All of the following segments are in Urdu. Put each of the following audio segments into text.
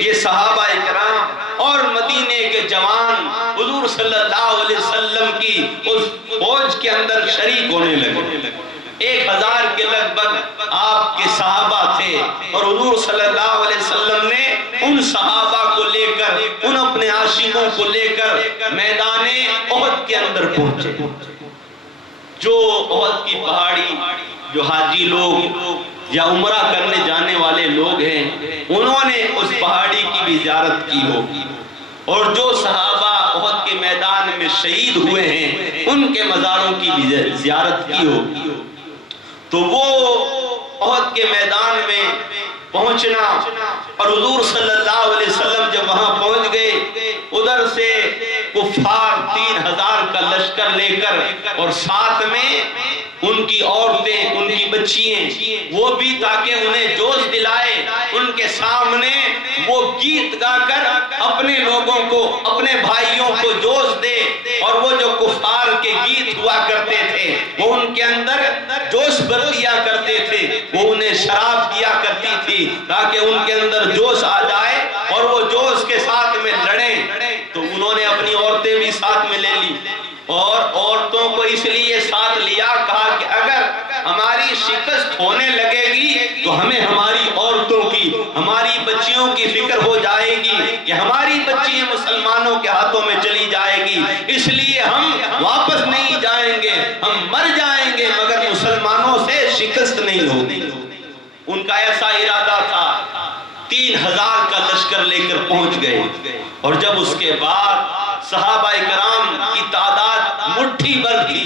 یہ صحابہ کرام اور مدینے کے جوان حضور صلی اللہ علیہ وسلم کی اس فوج کے اندر شریک ہونے لگے۔ 1000 کے لگ بھگ آپ کے صحابہ تھے اور حضور صلی اللہ علیہ وسلم نے ان صحابہ کو لے کر، ان اپنے عاشقوں کو لے کر میدان احد کے اندر پہنچے۔ جو احد کی پہاڑی، جو حاجی لوگ یا عمرہ کرنے جانے والے لوگ ہیں، انہوں نے اس پہاڑی کی بھی زیارت کی ہوگی، اور جو صحابہ احد کے میدان میں شہید ہوئے ہیں ان کے مزاروں کی بھی زیارت کی ہوگی۔ تو وہ احد کے میدان میں پہنچنا، اور حضور صلی اللہ علیہ وسلم جب وہاں پہنچ گئے، ادھر سے کفار 3000 کا لشکر لے کر، اور ساتھ میں ان کی عورتیں، ان کی بچیاں، وہ بھی تاکہ انہیں جوش دلائے، ان کے سامنے وہ گیت گا کر اپنے لوگوں کو، اپنے بھائیوں کو جوش دے۔ اور وہ جو کفار کے گیت ہوا کرتے تھے وہ ان کے اندر جوش بھر دیا کرتے تھے، وہ انہیں شراب دیا کرتی تھی تاکہ ان کے اندر جوش آ جائے اور وہ جوش کے ساتھ میں لڑیں۔ تو انہوں نے اپنی عورتیں بھی ساتھ میں لے لی، اور عورتوں کو اس لیے ساتھ لیا، کہا کہ اگر ہماری شکست ہونے لگے گی تو ہمیں ہماری عورتوں کی، ہماری بچیوں کی فکر ہو جائے گی کہ ہماری بچیاں مسلمانوں کے ہاتھوں میں چلی جائے گی، اس لیے ہم واپس نہیں جائیں گے، ہم مر جائیں گے مگر مسلمانوں سے شکست نہیں ہوگی۔ ان کا ایسا ارادہ تھا۔ 3000 کا لشکر لے کر پہنچ گئے، اور جب اس کے بعد صحابہ کرام کی تعداد مٹھی بھر تھی،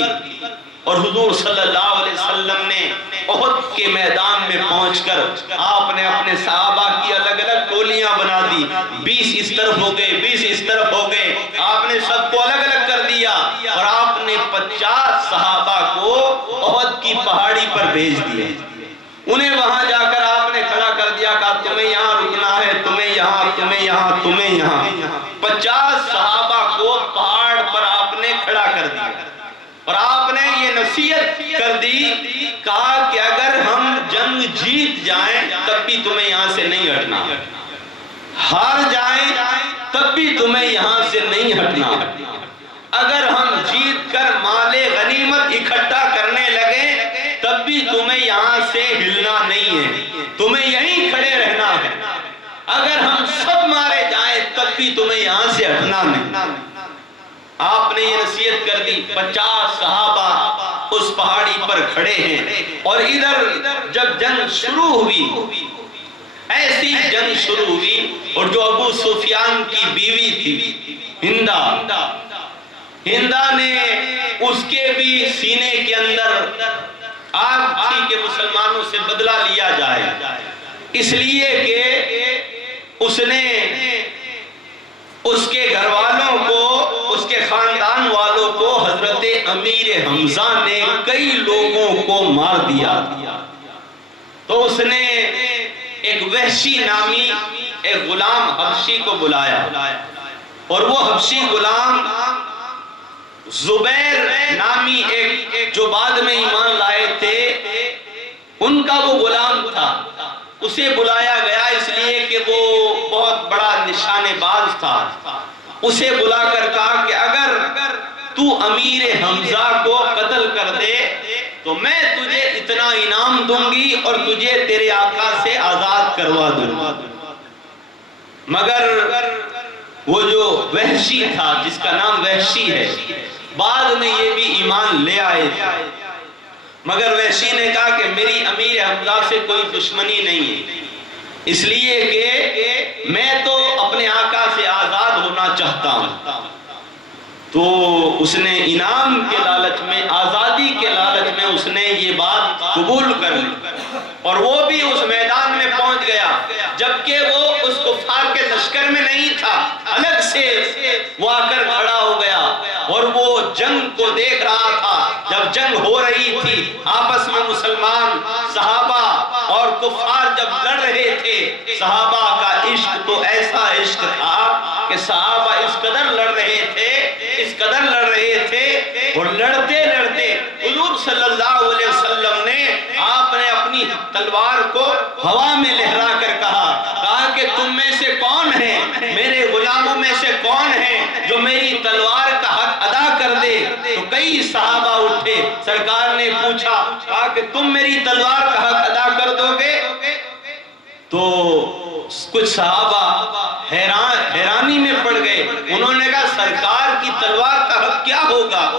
اور حضور صلی اللہ علیہ وسلم نے احد کے میدان میں پہنچ کر آپ نے اپنے صحابہ کی الگ الگ ٹولیاں بنا دی، 20 اس طرف ہو گئے، 20 اس طرف ہو گئے، آپ نے سب کو الگ الگ کر دیا، اور آپ نے 50 صحابہ کو احد کی پہاڑی پر بھیج دیا۔ انہیں وہاں جا کر آپ نے کھڑا کر دیا، کہا تمہیں یہاں رکنا ہے، تمہیں یہاں، تمہیں یہاں، تمہیں یہاں۔ 50 صحابہ کو پہاڑ پر آپ نے کھڑا کر دیا، اور آپ نے یہ نصیحت کر دی، کہا کہ اگر ہم جنگ جیت جائیں تب بھی تمہیں یہاں سے نہیں ہٹنا، ہار جائیں تب بھی تمہیں یہاں سے نہیں ہٹنا، اگر ہم جیت کر مال غنیمت اکٹھا کرنے لگے تب بھی تمہیں یہاں سے ہلنا نہیں ہے، تمہیں یہیں کھڑے رہنا ہے، اگر ہم سب مارے جائیں تب بھی تمہیں یہاں سے ہٹنا نہیں۔ آپ نے یہ نصیحت کر دی۔ 50 صحابہ اس پہاڑی پر کھڑے ہیں، اور ادھر جب جنگ شروع ہوئی، ایسی جنگ شروع ہوئی، اور جو ابو سفیان کی بیوی تھی ہندہ نے اس کے بھی سینے کے اندر آگ تھی کہ مسلمانوں سے بدلہ لیا جائے، اس لیے کہ اس نے اس کے گھر والوں کو، اس کے خاندان والوں کو، حضرت امیر حمزہ نے کئی لوگوں کو مار دیا۔ تو اس نے ایک وحشی نامی ایک غلام حبشی کو بلایا، اور وہ حبشی غلام زبیر نامی ایک جو بعد میں ایمان لائے تھے، ان کا وہ غلام تھا، اسے بلایا گیا اس لیے کہ وہ بہت بڑا نشانے باز تھا۔ اسے بلا کر کہا کہ اگر تو امیر حمزہ کو قتل کر دے تو میں تجھے اتنا انعام دوں گی اور تجھے تیرے آقا سے آزاد کروا دوں گا۔ مگر وہ جو وحشی تھا، جس کا نام وحشی ہے، بعد میں یہ بھی ایمان لے آئے تھے، مگر وحشی نے کہا کہ میری امیر حمزہ سے کوئی دشمنی نہیں ہے، اس لیے کہ میں تو اپنے آقا سے آزاد ہونا چاہتا ہوں۔ تو اس نے انعام کے لالچ میں، آزادی کے لالچ میں اس نے یہ بات قبول کر لی، اور وہ بھی اس میدان میں پہنچ گیا، جبکہ وہ اس کفار کے لشکر میں نہیں تھا، الگ سے وہ آ کر کھڑا ہو گیا، اور وہ جنگ کو دیکھ رہا تھا۔ جب جنگ ہو رہی تھی آپس میں، مسلمان صحابہ اور کفار جب لڑ رہے تھے، صحابہ کا عشق تو ایسا عشق تھا کہ صحابہ اس قدر لڑ رہے تھے، اس قدر لڑ رہے تھے، اور لڑتے لڑتے حضور صلی اللہ علیہ وسلم نے، آپ نے اپنی تلوار کو ہوا میں لہرا کر کہا کہ تم میں سے کون ہے، میرے غلاموں میں سے کون ہے جو میری تلوار کا حق ادا کر دے؟ تو کئی صحابہ اٹھے، سرکار نے پوچھا، کہا کہ تم میری تلوار کا حق ادا کر دو گے؟ تو کچھ صحابہ حیرانی میں پڑ گئے، انہوں نے کہا سرکار کی تلوار کا حق کیا ہوگا؟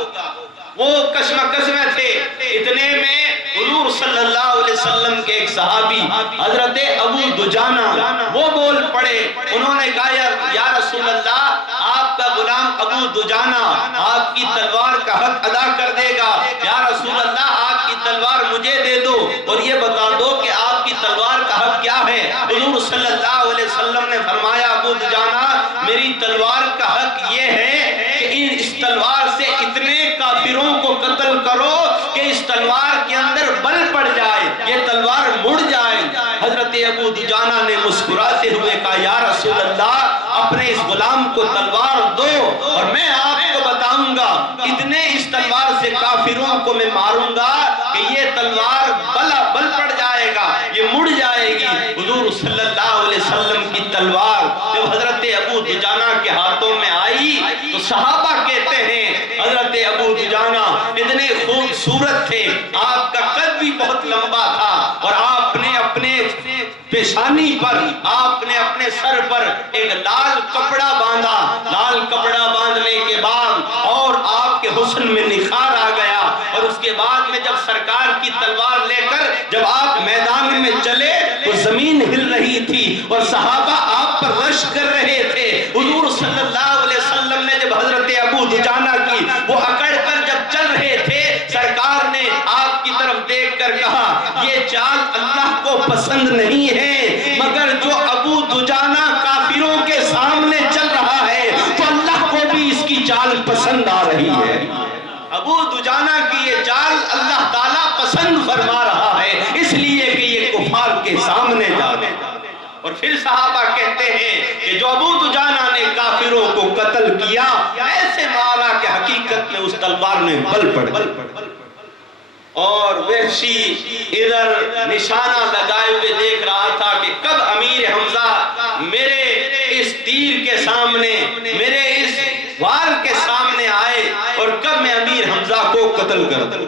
وہ کشمکش میں تھے۔ اتنے میں حضور صلی اللہ علیہ وسلم کے ایک صحابی حضرت ابو دجانہ وہ بول پڑے، انہوں نے کہا یا رسول اللہ، آپ کا غلام ابو دجانہ آپ کی تلوار کا حق ادا کر دے گا، یا رسول اللہ آپ کی تلوار مجھے دے دو اور یہ بتا دو کہ آپ کی تلوار کا حق کیا ہے۔ حضور صلی اللہ علیہ وسلم نے فرمایا، ابو دجانہ میری تلوار کا حق یہ ہے کہ اس تلوار سے اتنے کافروں کو قتل کرو کہ اس تلوار کے اندر بل پڑ جائے، یہ تلوار مڑ جائے۔ حضرت ابو دجانہ نے مسکراتے ہوئے کہا، یا رسول اللہ اپنے اس غلام کو تلوار دو اور میں آپ کو بتاؤں گا، اتنے اس تلوار سے کافروں کو میں ماروں گا کہ یہ تلوار بل پڑ جائے گا، یہ مڑ جائے گی۔ حضور صلی اللہ علیہ وسلم کی تلوار جب حضرت ابو دجانہ کے ہاتھوں میں آئی تو صحابہ کہتے ہیں حضرت ابو دجانہ اتنے خوبصورت تھے، آپ کا قد بھی بہت لمبا تھا اور آپ نے اپنے پیشانی پر، آپ نے اپنے سر پر ایک لال کپڑا باندھا۔ لال کپڑا باندھنے کے بعد اور آپ کے حسن میں نکھار آ گیا، اور اس کے بعد میں جب سرکار کی تلوار لے کر جب آپ میدان میں چلے تو زمین ہل رہی تھی اور صحابہ آپ پر رش کر رہے تھے۔ حضور صلی اللہ علیہ وسلم نے جب حضرت ابو دجانہ کی وہ اکڑ کر جب چل رہے تھے، سرکار نے آپ کی طرف دیکھ کر کہا، یہ چال اللہ کو پسند نہیں ہے، مگر جو ابو دجانہ کافروں کے سامنے چل رہا ہے تو اللہ کو بھی اس کی چال پسند آ رہی ہے۔ ابو دجانہ کی یہ چال اللہ تعالیٰ پسند فرما رہا ہے، اس لیے کہ یہ کفار کے سامنے جا رہے ہیں۔ اور پھر صحابہ کہتے ہیں کہ جو ابو دجانہ نے کافروں کو قتل کیا، ایسے مانا کہ حقیقت میں اس تلوار نے بل پڑ۔ اور وحشی ادھر نشانہ لگائے ہوئے دیکھ رہا تھا کہ کب امیر حمزہ میرے اس تیر کے سامنے، میرے اس وار کے سامنے آئے اور کب میں امیر حمزہ کو قتل کر دوں۔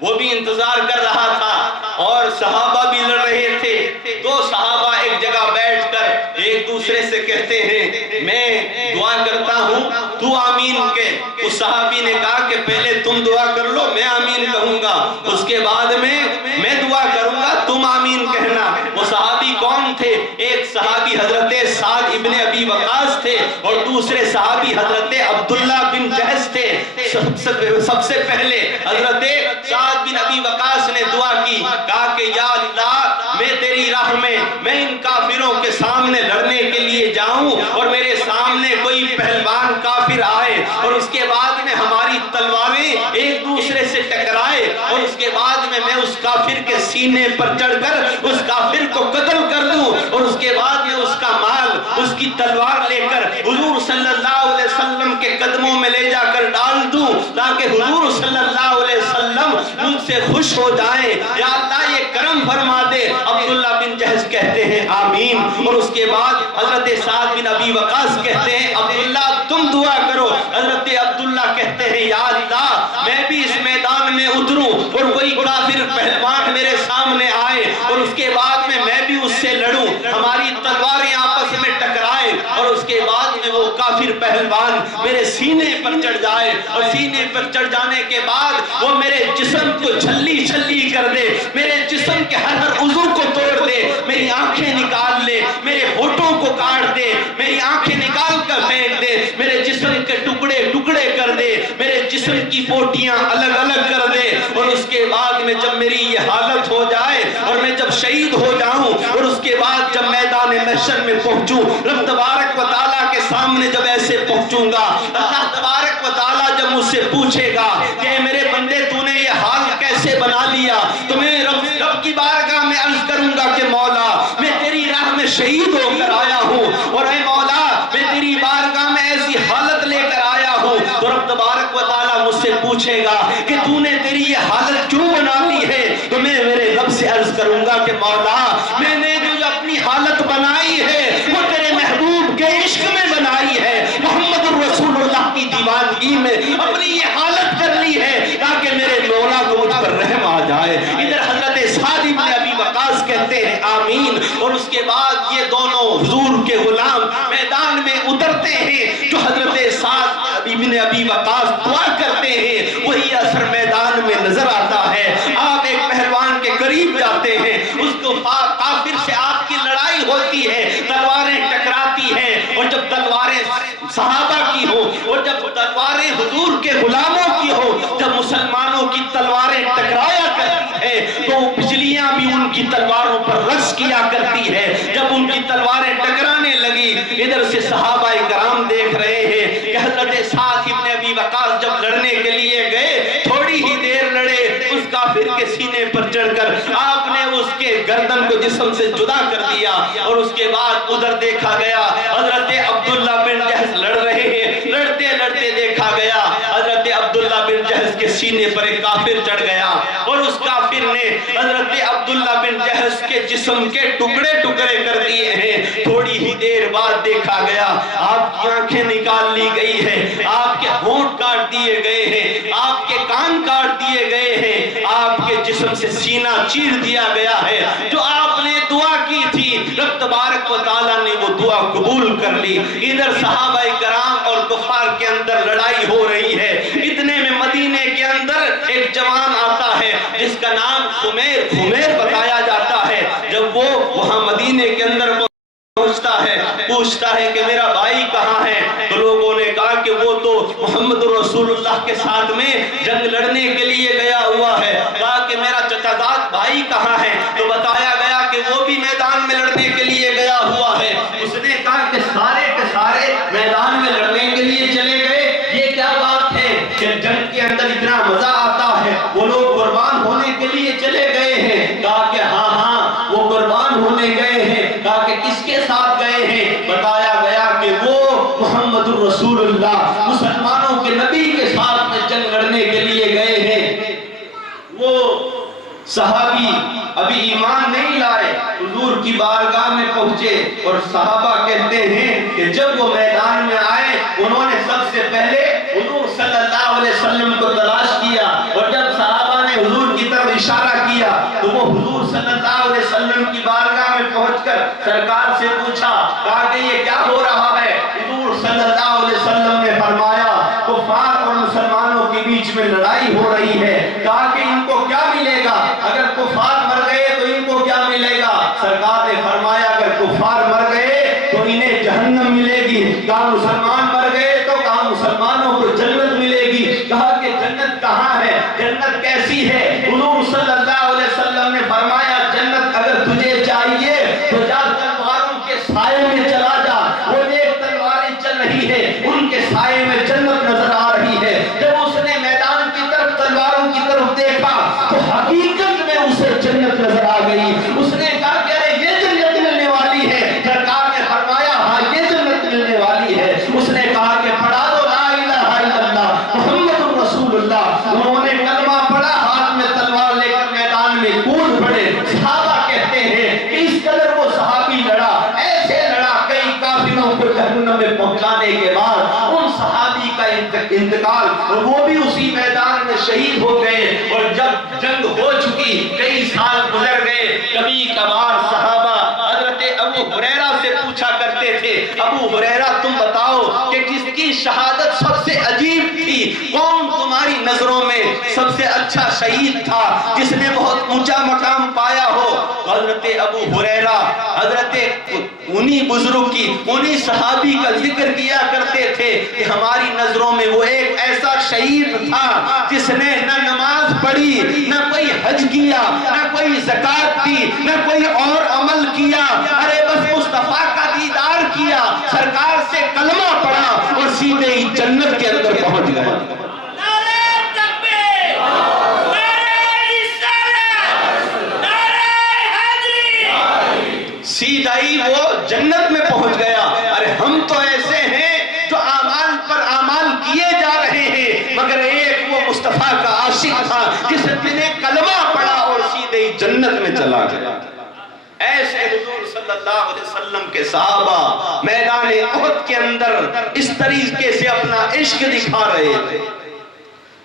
وہ بھی انتظار کر رہا تھا اور صحابہ بھی لڑ رہے تھے۔ دو صحابہ ایک جگہ بیٹھ کر ایک دوسرے سے کہتے ہیں، میں دعا کرتا ہوں تو آمین کہہ۔ اس صحابی نے کہا کہ پہلے تم دعا کر لو، میں آمین کہوں گا، اس کے بعد میں دعا کروں گا، تم آمین کہنا۔ وہ صحابی کون تھے؟ ایک صحابی حضرت سعد ابن ابی وقاص تھے اور دوسرے صحابی حضرت عبداللہ بن جہش تھے۔ سب سے پہلے حضرت سعد بن ابی وقاص نے دعا کی، کہا کہ یا اللہ میں تیری راہ میں ان کافروں کے سامنے لڑنے کے لیے جاؤں اور میرے سامنے کوئی پہلوان کافر آئے اور اس کے بعد میں ہماری تلواریں ایک دوسرے سے ٹکرائے اور اس کے بعد میں اس کافر کے سینے پر چڑھ کر اس کافر کو قتل کر دوں اور اس کے بعد میں اس کا مال، اس کی تلوار لے کر حضور صلی اللہ علیہ وسلم کے قدموں میں لے جا کر ڈال دوں تاکہ حضور صلی اللہ علیہ وسلم مجھ سے خوش ہو جائیں۔ یا اللہ یہ کرم فرما دے۔ عبداللہ بن جہش کہتے ہیں آمین، اور اس کے بعد حضرت سعد بن ابی وقاص کہتے ہیں عبداللہ تم دعا کرو۔ حضرت عبداللہ کہتے ہیں یا اللہ میں بھی اس میدان میں اتروں اور کوئی کافر پہلوان میرے سامنے آئے اور اس کے بعد میں بھی اس سے لڑوں، ہماری تلواریں آپس میں ٹکرائے اور اس کے بعد میں وہ کافر پہلوان میرے سینے پر چڑھ جائے اور سینے پر چڑھ جانے کے بعد وہ میرے جسم کو چھلی چھلی کر دے، میرے جسم کے ہر عضو کو توڑ دے، میری آنکھیں نکال لے، میرے ہونٹوں کو کاٹ دے، میری آنکھیں نکال کر پھینک دے، میرے جسم کے ٹکڑے ٹکڑے کر دے، میرے جسم کی بوٹیاں الگ الگ کر دے، اور اس کے بعد میں جب میری یہ حالت ہو جائے اور میں جب شہید ہو جاؤں اور اس کے بعد جب میدان محشر میں پہنچوں، رب تبارک و تعالیٰ کے سامنے جب ایسے پہنچوں گا، اللہ تبارک و تعالیٰ جب مجھ سے پوچھے گا کہ میرے بندے تو نے یہ حال کیسے بنا لیا، تو میں رب کی بارگاہ میں عرض کروں گا کہ مولا میں تیری راہ میں شہید ہو کر آیا ہوں اور اے مولا میں تیری بارگاہ میں ایسی حالت لے کر آیا ہوں، تو رب تبارک و تعالیٰ مجھ سے پوچھے گا کہ تو نے تیری یہ حالت کیوں بنا لی ہے، تو میں میرے رب سے عرض کروں گا کہ مولا میں نے جو اپنی حالت بنائی ہے آمین۔ اور اس کے بعد یہ دونوں حضور کے غلام میدان میں اترتے ہیں، جو حضرت سعد ابن ابی وقاص دعا کرتے ہیں وہی اثر میدان میں نظر آتا ہے۔ آپ ایک پہلوان کے قریب جاتے ہیں، اس کو کافر سے آپ کی لڑائی ہوتی ہے، تلواریں ٹکراتی ہیں، اور جب تلواریں صحابہ کی ہو اور جب تلواریں حضور کے غلاموں کی ہو، جب مسلمانوں کی تلواریں ٹکرایا کرتی ہے تو بجلیاں بھی ان کی تلواروں پر رقص کیا کرتی ہے۔ جب ان کی تلواریں ٹکرانے لگی، ادھر سے صحابہ کرام دیکھ رہے ہیں کہ حضرت سعد ابن ابی وقاص جب لڑنے کے لیے گئے، تھوڑی ہی دیر لڑے، اس کافر کے سینے پر چڑھ کر آپ نے اس کے گردن کو جسم سے جدا کر دیا۔ اور اس کے بعد ادھر دیکھا گیا حضرت عبداللہ بن جہش لڑ رہے ہیں، لڑتے لڑتے دیکھا گیا حضرت عبداللہ بن جہش کے سینے پر ایک کافر چڑھ گیا، اور اس کافر نے حضرت عبداللہ بن جہش کے جسم کے ٹکڑے ٹکڑے کر دیے ہیں۔ تھوڑی ہی دیر بعد دیکھا گیا آپ کی آنکھیں نکال لی گئی ہے، آپ کے ہونٹ کاٹ دیے گئے ہیں، آپ کے کان کاٹ دیے گئے ہیں، آپ کے جسم سے سینہ چیر دیا گیا ہے۔ جو آپ نے دعا کی تھی رب تبارک و تعالیٰ نے وہ دعا قبول کر لی۔ ادھر صحابہ کرام اور کفار کے اندر لڑائی ہو رہی ہے، اتنے میں مدینے کے اندر ایک جوان آتا ہے جس کا نام خمیر بتایا جاتا ہے۔ جب وہ وہاں مدینے کے اندر پوچھتا ہے کہ میرا بھائی کہاں ہے، تو لوگوں نے کہا کہ وہ تو محمد رسول اللہ کے ساتھ میں جنگ لڑنے کے لیے گیا ہوا ہے۔ کہا کہ میرا چچا زاد بھائی کہاں ہے، تو بتایا گیا کہ وہ بھی میدان میں لڑنے کے لیے گیا ہوا ہے۔ اس نے کہا کہ سارے کے سارے میدان میں لڑنے کے لیے چلے گئے، یہ کیا بات ہے کہ جنگ کے اندر اتنا مزہ آتا ہے، وہ لوگ قربان ہونے کے لیے چلے گئے ہیں۔ کہا کہ ہاں وہ قربان ہونے گئے ہیں۔ کہا کہ کس کے ساتھ گئے ہیں، بتایا گیا کہ وہ محمد رسول اللہ مسلمانوں کے نبی کے ساتھ میں جنگ لڑنے کے لیے گئے ہیں۔ وہ صحابی ابھی ایمان نہیں لائے، حضور کی بارگاہ میں پہنچے، اور صحابہ کہتے ہیں کہ جب وہ میدان میں آئے انہوں نے سب سے پہلے حضور صلی اللہ علیہ وسلم کو تلاش کیا، اور جب صحابہ نے حضور کی طرف اشارہ کیا تو وہ حضور صلی اللہ علیہ وسلم کی بارگاہ میں پہنچ کر سرکار سے پوچھا، کہا کہ یہ کیا ہو رہا ہے؟ حضور صلی اللہ علیہ وسلم نے فرمایا کفار اور مسلمانوں کے بیچ میں لڑائی ہو رہی ہے۔ کہا کہ ان کو کیا ملے گا؟ اگر کفار مر گئے تو ان کو کیا ملے گا؟ سرکار نے فرمایا اگر کفار مر گئے تو انہیں جہنم ملے گی۔ کہا مسلمان مر گئے تو کہا مسلمانوں کو جنت ملے گی۔ کہا کہ جنت کہاں ہے، جنت کیسی ہے؟ حضور صلی اللہ علیہ وسلم نے فرمایا جنت اگر تجھے چاہیے تو جا تلواروں کے سائے میں چلا جا، وہ ایک تلواریں چل رہی ہے ان کے سائے میں جنت نظر آ رہی ہے۔ جب اس نے میدان کی طرف تلواروں کی طرف دیکھا تو حقیقت میں اسے جنت نظر آ گئی۔ اس نے کہا کہ ارے یہ جنت ملنے والی ہے۔ سرکار نے فرمایا ہاں یہ جنت ملنے والی ہے۔ اس نے کہا کہ پڑھا دو لا الہ الا اللہ محمد رسول اللہ۔ انہوں نے کلمہ پڑھا، ہاتھ میں تلوار لے کر میدان میں کود پڑے۔ صحابہ کہتے ہیں کہ اس قدر وہ صحابی لڑا، ایسے لڑا کئی کافروں کو جہنم میں پہنچانے کے بعد ان صحابی کا انتقال، اور وہ بھی اسی میدان میں شہید ہو گئے۔ اور جب جنگ ہو چکی، کئی سال گزر گئے، کبھی کبھار صحابہ حضرت ابو ہریرہ سے پوچھا کرتے تھے ابو ہریرہ تم بتاؤ کہ جس کی شہادت سب سے عجیب تھی، کون تمہاری نظروں میں سب سے اچھا شہید تھا جس نے بہت اونچا مقام پایا ہو؟ حضرت ابو ہریرہ حضرت انہی بزرگ کی انہی صحابی کا ذکر کیا کرتے تھے کہ ہماری نظروں میں وہ ایک ایسا شہید تھا جس نے نہ نماز پڑھی، نہ کوئی حج کیا، نہ کوئی زکات دی، نہ کوئی اور عمل کیا، ارے بس مصطفیٰ کا دیدار کیا، سرکار سے کلمہ پڑھا اور سیدھے ہی جنت کے اندر پہنچ گئے۔ سیدھا ہی وہ جنت میں پہنچ گیا۔ ارے ہم تو ایسے ہیں جو اعمال پر اعمال کیے جا رہے ہیں، مگر ایک وہ مصطفیٰ کا عاشق تھا جس نے کلمہ پڑھا اور سیدھے ہی جنت میں چلا گیا۔ ایسے حضور صلی اللہ علیہ وسلم کے صحابہ میدان احد کے اندر اس طریقے سے اپنا عشق دکھا رہے تھے۔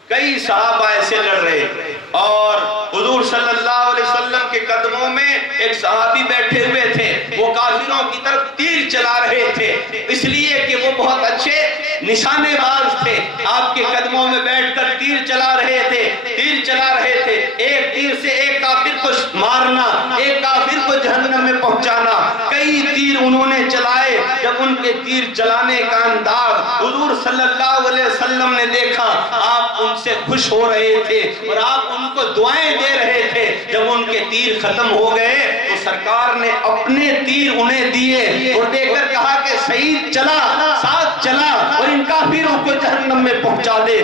کئی صحابہ ایسے لڑ رہے تھے، اور حضور صلی اللہ علیہ وسلم کے قدموں میں ایک صحابی بیٹھے ہوئے تھے، وہ کافروں کی طرف تیر چلا رہے تھے، اس لیے کہ وہ بہت اچھے نشانے باز تھے، آپ کے قدموں میں بیٹھ کر تیر چلا رہے تھے، ایک تیر سے ایک کافر کو مارنا، ایک کافر کو جہنم میں پہنچانا، کئی تیر انہوں نے چلائے۔ جب ان کے تیر چلانے کا انداز حضور صلی اللہ علیہ وسلم نے دیکھا، آپ ان سے خوش ہو رہے تھے اور آپ ان کو دعائیں دے رہے تھے۔ جب ان کے تیر ختم ہو گئے تو سرکار نے اپنے تیر انہیں دیے اور دے کر کہا کہ سعید چلا، ساتھ چلا اور ان کافروں کو جہنم میں پہنچا دے۔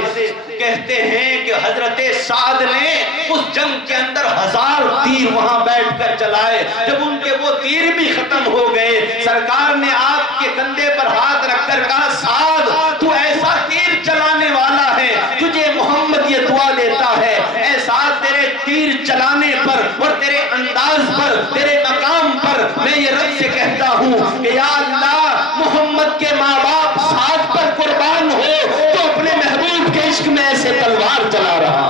کہتے ہیں کہ حضرت سعد نے اس جنگ کے اندر 1000 تیر وہاں بیٹھ کر چلائے۔ جب ان کے وہ تیر بھی ختم ہو گئے، سرکار نے آپ کے کندھے پر ہاتھ رکھ کر کہا سعد تو ایسا تیر چلانے والا ہے، تجھے محمد یہ دعا دیتا ہے، اے سعد تیرے تیر چلانے پر اور تیرے انداز پر، تیرے مقام پر میں یہ رب سے کہتا ہوں کہ یا اللہ محمد کے ماں باپ سعد پر قربان ہو تو اپنے محبوب کے عشق میں ایسے تلوار چلا رہا۔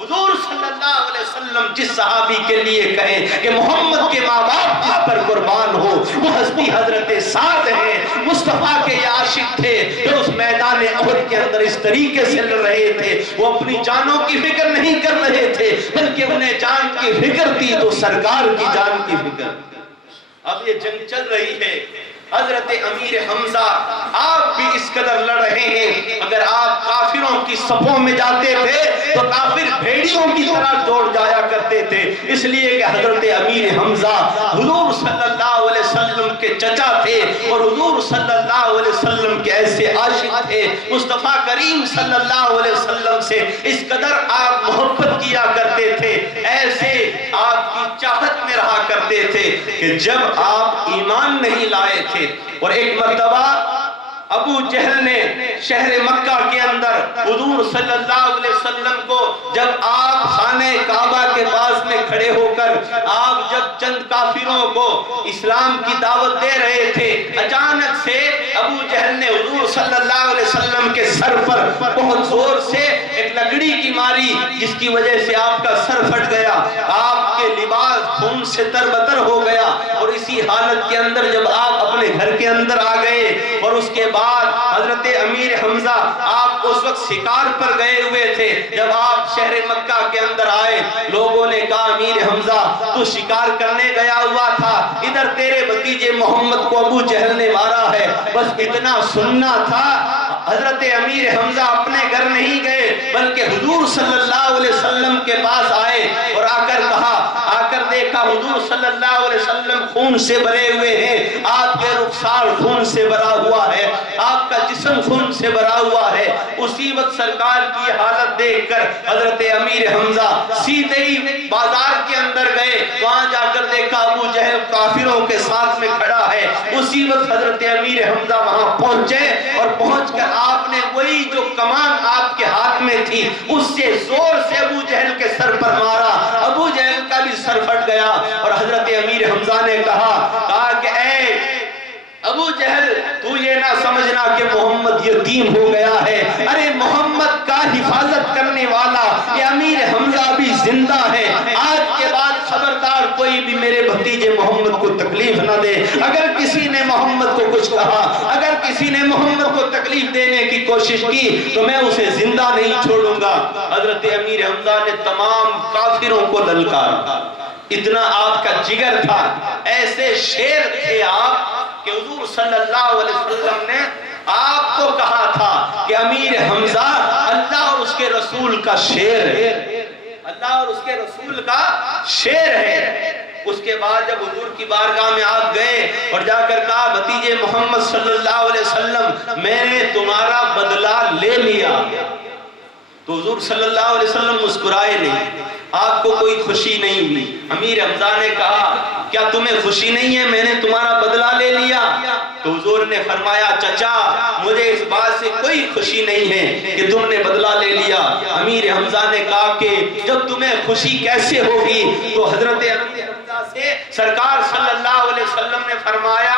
حضور صلی اللہ علیہ وسلم جس صحابی کے لیے کہیں کہ محمد کے ماں باپ جس پر قربان ہو، وہ ہستی حضرت سعد ہیں، مصطفیٰ کے یہ عاشق تھے جو اس میدان احد کے اندر اس طریقے سے لڑ رہے تھے۔ وہ اپنی جانوں کی فکر نہیں کر رہے تھے بلکہ انہیں جان کی فکر تھی تو سرکار کی جان کی فکر۔ اب یہ جنگ چل رہی ہے، حضرت امیر حمزہ آپ بھی اس قدر لڑ رہے ہیں، اگر آپ کافروں کی صفوں میں جاتے تھے تو کافر بھیڑیوں کی طرح دوڑ جایا کرتے تھے، اس لیے کہ حضرت امیر حمزہ حضور صلی اللہ علیہ وسلم کے چچا تھے اور حضور صلی اللہ علیہ وسلم کے ایسے عاشق تھے، مصطفیٰ کریم صلی اللہ علیہ وسلم سے اس قدر آپ محبت کیا کرتے تھے، ایسے آپ کی چاہت میں رہا کرتے تھے کہ جب آپ ایمان نہیں لائے تھے اور ایک مرتبہ ابو جہل نے شہر مکہ کے اندر حضور صلی اللہ علیہ وسلم کو جب آپ خانہ کعبہ کے پاس میں کھڑے ہو کر آپ جب چند کافروں کو اسلام کی دعوت دے رہے تھے، اچانک سے ابو جہل نے حضور صلی اللہ علیہ وسلم کے سر پر بہت زور سے ایک لکڑی کی ماری، جس کی وجہ سے آپ کا سر پھٹ گیا، آپ کے لباس خون سے تربتر ہو گیا، اور اسی حالت کے اندر جب آپ اپنے گھر کے اندر آ گئے اور اس کے بعد حضرت امیر حمزہ آپ اس وقت شکار پر گئے ہوئے تھے، جب آپ شہر مکہ کے اندر آئے لوگوں نے کہا امیر حمزہ تو شکار کرنے گیا ہوا تھا، ادھر تیرے بھتیجے محمد کو ابو جہل نے مارا ہے، بس اتنا سننا تھا۔ حضرت امیر حمزہ اپنے گھر نہیں گئے بلکہ حضور صلی اللہ علیہ وسلم کے پاس آئے اور آ کر کہا، آ کر دیکھا حضور صلی اللہ علیہ وسلم خون سے بھرے ہوئے ہیں، آپ کے رخسار خون سے بھرا ہوا ہے، آپ کا جسم خون سے بھرا ہوا ہے۔ اسی وقت سرکار کی حالت دیکھ کر حضرت امیر حمزہ سیدھے ہی بازار کے اندر گئے، وہاں جا کر دیکھا ابو جہل کافروں کے ساتھ میں کھڑا ہے۔ اسی وقت حضرت امیر حمزہ وہاں پہنچے اور پہنچ کر آپ نے وہی جو کمان آپ کے ہاتھ میں تھی اس سے زور سے ابو جہل کے سر پر مارا، ابو جہل کا بھی سر پھٹ گیا، اور حضرت امیر حمزہ نے کہا کہ اے ابو جہل تو یہ نہ سمجھنا کہ محمد یتیم ہو گیا ہے، ارے محمد کا حفاظت کرنے والا یہ امیر حمزہ بھی زندہ ہے، آج کے بعد خبردار کوئی بھی میرے بھتیجے محمد کو تکلیف نہ دے، اگر کسی نے محمد کو کچھ کہا، اگر کسی نے محمد کو تکلیف دینے کی کوشش کی تو میں اسے زندہ نہیں چھوڑوں گا۔ حضرت امیر حمزہ نے تمام کافروں کو للکارا، اتنا آپ کا جگر تھا، ایسے شیر تھے آپ کہ حضور صلی اللہ علیہ وسلم نے آپ کو کہا تھا کہ امیر حمزہ اللہ اور اس کے رسول کا شیر ہے، اللہ اور اس کے رسول کا شیر ہے۔ اس کے بعد جب حضور کی بارگاہ میں آپ گئے اور جا کر کہا بھتیجے محمد صلی اللہ علیہ وسلم میں نے تمہارا بدلہ لے لیا، تو حضور صلی اللہ علیہ وسلم مسکرائے نہیں، آپ کو کوئی خوشی نہیں ہوئی۔ امیر حمزہ نے کہا کیا تمہیں خوشی نہیں ہے میں نے تمہارا بدلہ لے لیا؟ تو حضور نے فرمایا چچا مجھے اس بات سے کوئی خوشی نہیں ہے کہ تم نے بدلہ لے لیا۔ امیر حمزہ نے کہا کہ جب تمہیں خوشی کیسے ہوگی؟ تو حضرت امیر حمزہ سے سرکار صلی اللہ علیہ وسلم نے فرمایا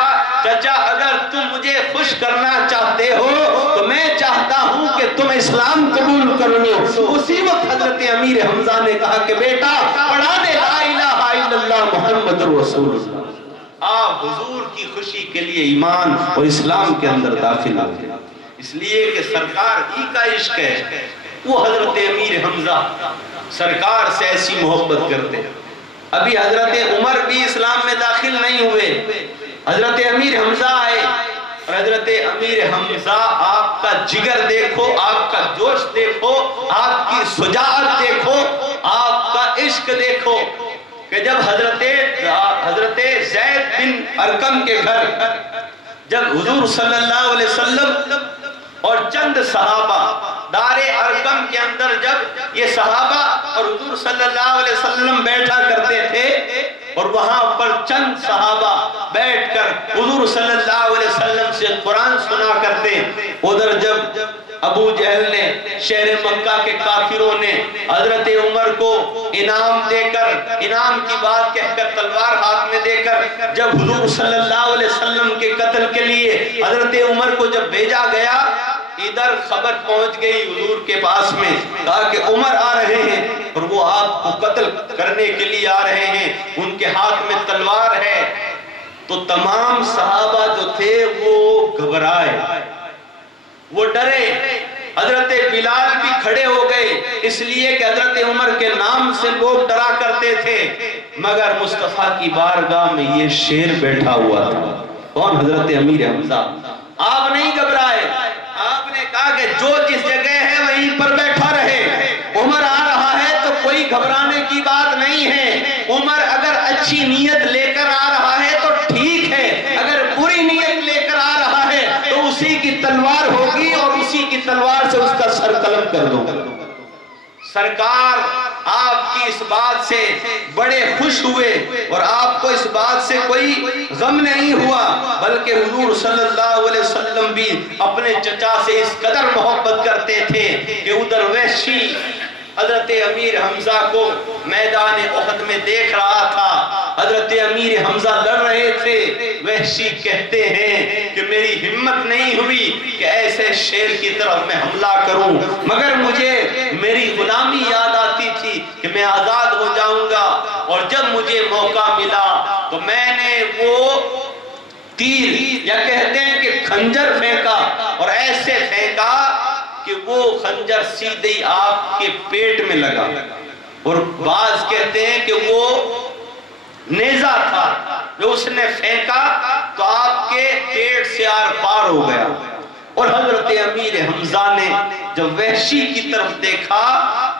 چچا اگر تم مجھے خوش کرنا چاہتے ہو تو میں چاہتا ہوں کہ تم اسلام قبول کر لو۔ اسی وقت حضرت امیر حمزہ نے کہا کہ بیٹا پڑھا دے لا الہ الا اللہ محمد رسول اللہ۔ آپ حضور کی خوشی کے لیے ایمان اور اسلام کے اندر داخل ہو گئے، اس لیے کہ سرکار ہی کا عشق ہے۔ وہ حضرت امیر حمزہ سرکار سے ایسی محبت کرتے ہیں۔ ابھی حضرت عمر بھی اسلام میں داخل نہیں ہوئے، حضرت امیر حمزہ آئے، اور حضرت امیر حمزہ آپ کا جگر دیکھو، آپ کا جوش دیکھو، آپ کی شجاعت دیکھو، آپ کا عشق دیکھو کہ جب حضرت زید بن ارقم کے گھر جب حضور صلی اللہ علیہ وسلم اور چند صحابہ دار ارقم کے اندر جب یہ صحابہ اور حضور صلی اللہ علیہ وسلم بیٹھا کرتے تھے اور وہاں پر چند صحابہ بیٹھ کر حضور صلی اللہ علیہ وسلم سے قرآن سنا کرتے، ادھر جب ابو جہل نے شہر مکہ کے کافروں نے حضرت عمر کو انعام دے کر، انعام کی بات کہہ کر تلوار ہاتھ میں دے کر جب حضور صلی اللہ علیہ وسلم کے قتل کے لیے حضرت عمر کو جب بھیجا گیا، ادھر خبر پہنچ گئی حضور کے پاس میں، کہا کہ عمر آ رہے ہیں اور وہ آپ کو قتل کرنے کے لیے آ رہے ہیں، ان کے ہاتھ میں تلوار ہے۔ تو تمام صحابہ جو تھے وہ گھبرائے، وہ ڈرے، حضرت بلال بھی کھڑے ہو گئے، اس لیے کہ حضرت عمر کے نام سے لوگ ڈرا کرتے تھے، مگر مصطفیٰ کی بارگاہ میں یہ شیر بیٹھا ہوا تھا۔ کون؟ حضرت امیر حمزہ۔ آپ نہیں گھبرائے، آپ نے کہا کہ جو جس جگہ ہے وہیں پر بیٹھا رہے، عمر آ رہا ہے تو کوئی گھبرانے کی بات نہیں ہے، عمر اگر اچھی نیت لے کر آ رہا ہے تو ٹھیک ہے، اگر بری نیت لے کر آ رہا ہے تو اسی کی تلوار ہوگی اور اسی کی تلوار سے اس کا سر قلم کر دو۔ سرکار آپ کی اس بات سے بڑے خوش ہوئے اور آپ کو اس بات سے کوئی غم نہیں ہوا، بلکہ حضور صلی اللہ علیہ وسلم بھی اپنے چچا سے اس قدر محبت کرتے تھے کہ ادھر وحشی حضرت امیر حمزہ کو میدان احد میں دیکھ رہا تھا، حضرت امیر حمزہ لڑ رہے تھے، وحشی کہتے ہیں کہ میری ہمت نہیں ہوئی کہ ایسے شیر کی طرف میں حملہ کروں، مگر مجھے میری غلامی یاد آتی تھی کہ میں آزاد ہو جاؤں گا، اور جب مجھے موقع ملا تو میں نے وہ تیر یا کہتے ہیں کہ خنجر پھینکا، اور ایسے پھینکا کہ وہ خنجر سیدھے آپ کے پیٹ میں لگا، اور بعض کہتے ہیں کہ وہ نیزہ تھا جو اس نے پھینکا تو آپ کے پیٹ سے آر پار ہو گیا۔ اور حضرت امیر حمزہ نے جب وحشی کی طرف دیکھا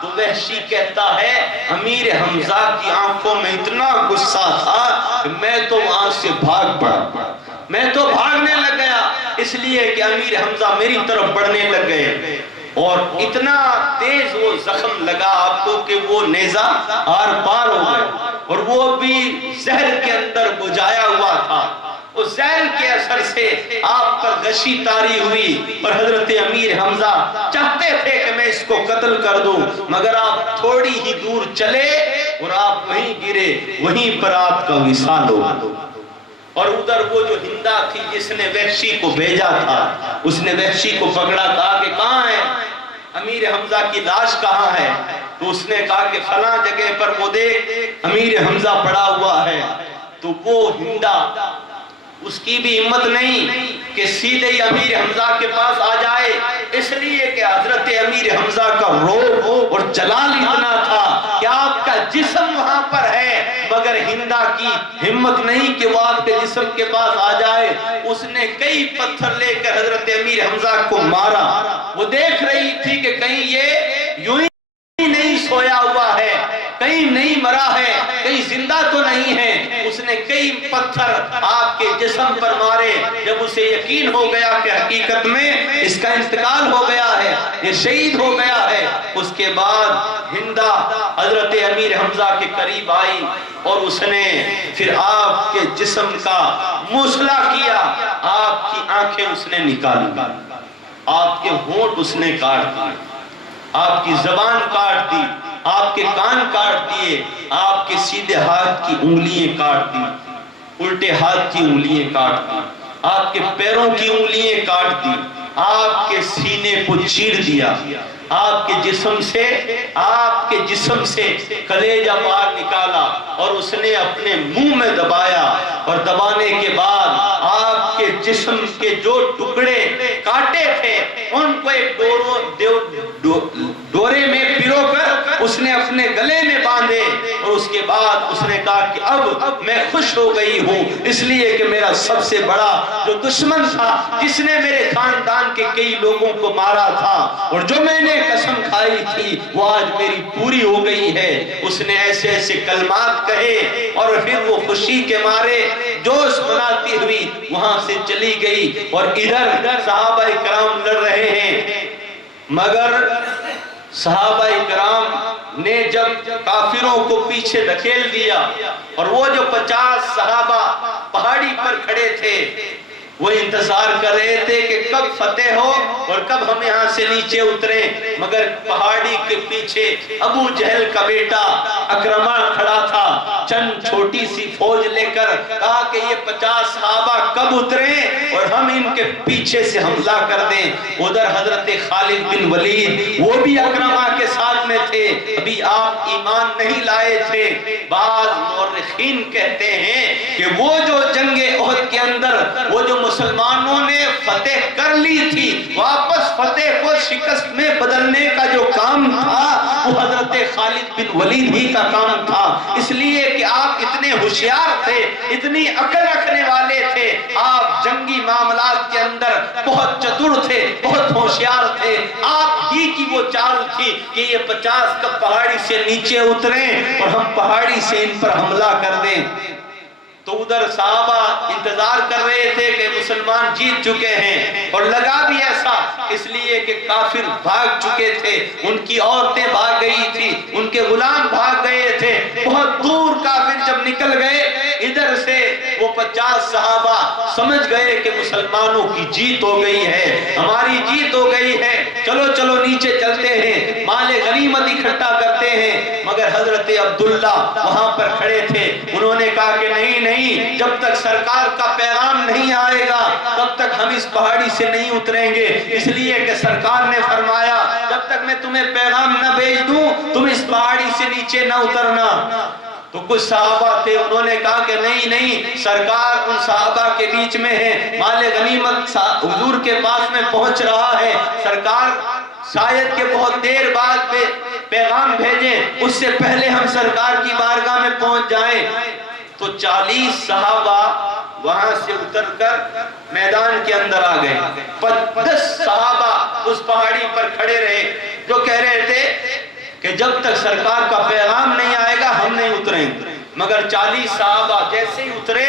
تو وحشی کہتا ہے امیر حمزہ کی آنکھوں میں اتنا غصہ تھا کہ میں تو وہاں سے بھاگ پڑا، میں تو بھاگنے لگ گیا، اس لیے کہ امیر حمزہ میری طرف بڑھنے لگ گئے، اور اتنا تیز وہ زخم لگا آپ کو کہ وہ نیزہ آر پار ہو گیا، اور وہ بھی زہر کے اندر بجھایا ہوا تھا، اس زہر کے اثر سے آپ پر غشی طاری ہوئی، اور حضرت امیر حمزہ چاہتے تھے کہ میں اس کو قتل کر دوں، مگر آپ تھوڑی ہی دور چلے اور آپ وہیں گرے، وہیں پر آپ کا وصال ہو۔ اور ادھر وہ جو ہندا تھی جس نے وحشی کو بھیجا تھا، اس نے وحشی کو پکڑا، کہا کہ کہاں ہے امیر حمزہ کی لاش کہاں ہے؟ تو اس نے کہا کہ فلاں جگہ پر وہ دیکھ امیر حمزہ پڑا ہوا ہے۔ تو وہ ہندا اس کی بھی ہمت نہیں کہ سیدھے ہی امیر حمزہ کے پاس آ جائے، اس لیے کہ حضرت امیر حمزہ کا روح اور جلال اتنا تھا کہ آپ کا جسم وہاں پر ہے، مگر ہندا کی ہمت نہیں کہ وہ آپ کے جسم کے پاس آ جائے۔ اس نے کئی پتھر لے کر حضرت امیر حمزہ کو مارا، وہ دیکھ رہی تھی کہ کہیں یہ یوں ہی نہیں سویا ہوا ہے، کہیں نہیں مرا ہے، کہیں زندہ تو نہیں ہے۔ اس نے کئی پتھر آپ کے جسم پر مارے، جب اسے یقین ہو گیا کہ حقیقت میں اس کا انتقال ہو گیا ہے، یہ شہید ہو گیا ہے، اس کے بعد ہندا حضرت امیر حمزہ کے قریب آئی اور اس نے پھر آپ کے جسم کا موصلہ کیا، آپ کی آنکھیں اس نے نکالی، آپ کے ہونٹ اس نے کاٹ دیے، آپ کی زبان کاٹ دی، آپ کے کان کاٹ دیے، آپ کے سیدھے ہاتھ کی انگلیاں کاٹ دی، الٹے ہاتھ کی انگلیاں کاٹ دی، آپ کے پیروں کی انگلیاں کاٹ دی، آپ کے سینے کو چیر دیا، آپ کے جسم سے کلیجہ باہر نکالا اور اس نے اپنے منہ میں دبایا، اور دبانے کے بعد آپ کے جسم کے جو ٹکڑے کاٹے تھے ان کو ایک ڈورے میں پرو کر اس نے اپنے گلے میں باندھے، اور اس کے بعد اس نے کہا کہ اب میں خوش ہو گئی ہوں، اس لیے کہ میرا سب سے بڑا جو دشمن تھا جس نے میرے خاندان کے کئی لوگوں کو مارا تھا اور جو میں نے قسم کھائی تھی وہ آج میری پوری ہو گئی ہے۔ اس نے ایسے ایسے کلمات کہے اور پھر وہ خوشی کے مارے جوش بناتی ہوئی وہاں سے چلی گئی، اور ادھر صحابہ کرام لڑ رہے ہیں، مگر صحابہ کرام نے جب کافروں کو پیچھے دھکیل دیا اور وہ جو 50 صحابہ پہاڑی پر کھڑے تھے وہ انتظار کر رہے تھے کہ کب فتح ہو اور کب ہم یہاں سے نیچے اتریں، مگر پہاڑی کے پیچھے ابو جہل کا بیٹا اکرمہ کھڑا تھا چند چھوٹی سی فوج لے کر، کہا کہ یہ 50 صحابہ کب اتریں اور ہم ان کے پیچھے سے حملہ کر دیں۔ ادھر حضرت خالد بن ولید وہ بھی اکرمہ کے ساتھ میں تھے، ابھی آپ ایمان نہیں لائے تھے۔ بعض مورخین کہتے ہیں کہ وہ جو جنگ احد کے اندر وہ جو مسلمانوں نے فتح کر لی تھی واپس فتح کو شکست میں بدلنے کا جو کام تھا وہ حضرت خالد بن ولید ہی کا کام تھا، اس لیے کہ آپ اتنے ہوشیار تھے، اتنی عقل رکھنے والے تھے، آپ جنگی معاملات کے اندر بہت چتر تھے، بہت ہوشیار تھے۔ آپ ہی کی وہ چال تھی کہ یہ 50 کب پہاڑی سے نیچے اتریں اور ہم پہاڑی سے ان پر حملہ کر دیں۔ تو ادھر صحابہ انتظار کر رہے تھے کہ مسلمان جیت چکے ہیں، اور لگا بھی ایسا اس لیے کہ کافر بھاگ چکے تھے، ان کی عورتیں بھاگ گئی تھی، ان کے غلام بھاگ گئے تھے، بہت دور کافر جب نکل گئے ادھر سے وہ 50 صحابہ سمجھ گئے کہ مسلمانوں کی جیت ہو گئی ہے، ہماری جیت ہو گئی ہے، چلو چلو نیچے چلتے ہیں، مال غنیمت اکٹھا کرتے ہیں۔ مگر حضرت عبداللہ وہاں پر کھڑے تھے، انہوں نے کہا کہ نہیں، جب تک سرکار کا پیغام نہیں آئے گا تب تک ہم اس پہاڑی سے نہیں اتریں گے، اس لیے کہ سرکار نے فرمایا جب تک میں تمہیں پیغام نہ بھیج دوں تم اس پہاڑی سے نیچے نہ اترنا۔ تو کچھ صحابہ تھے انہوں نے کہا کہ نہیں، سرکار ان صحابہ کے بیچ میں ہے، مال غنیمت حضور کے پاس میں پہنچ رہا ہے، سرکار شاید کہ بہت دیر بعد پیغام بھیجیں، اس سے پہلے ہم سرکار کی بارگاہ میں پہنچ جائیں۔ تو 40 صحابہ وہاں سے اتر کر میدان کے اندر آ گئے، 10 صحابہ اس پہاڑی پر کھڑے رہے جو کہہ رہے تھے کہ جب تک سرکار کا پیغام نہیں آئے گا ہم نہیں اتریں گے، مگر 40 صحابہ جیسے ہی اترے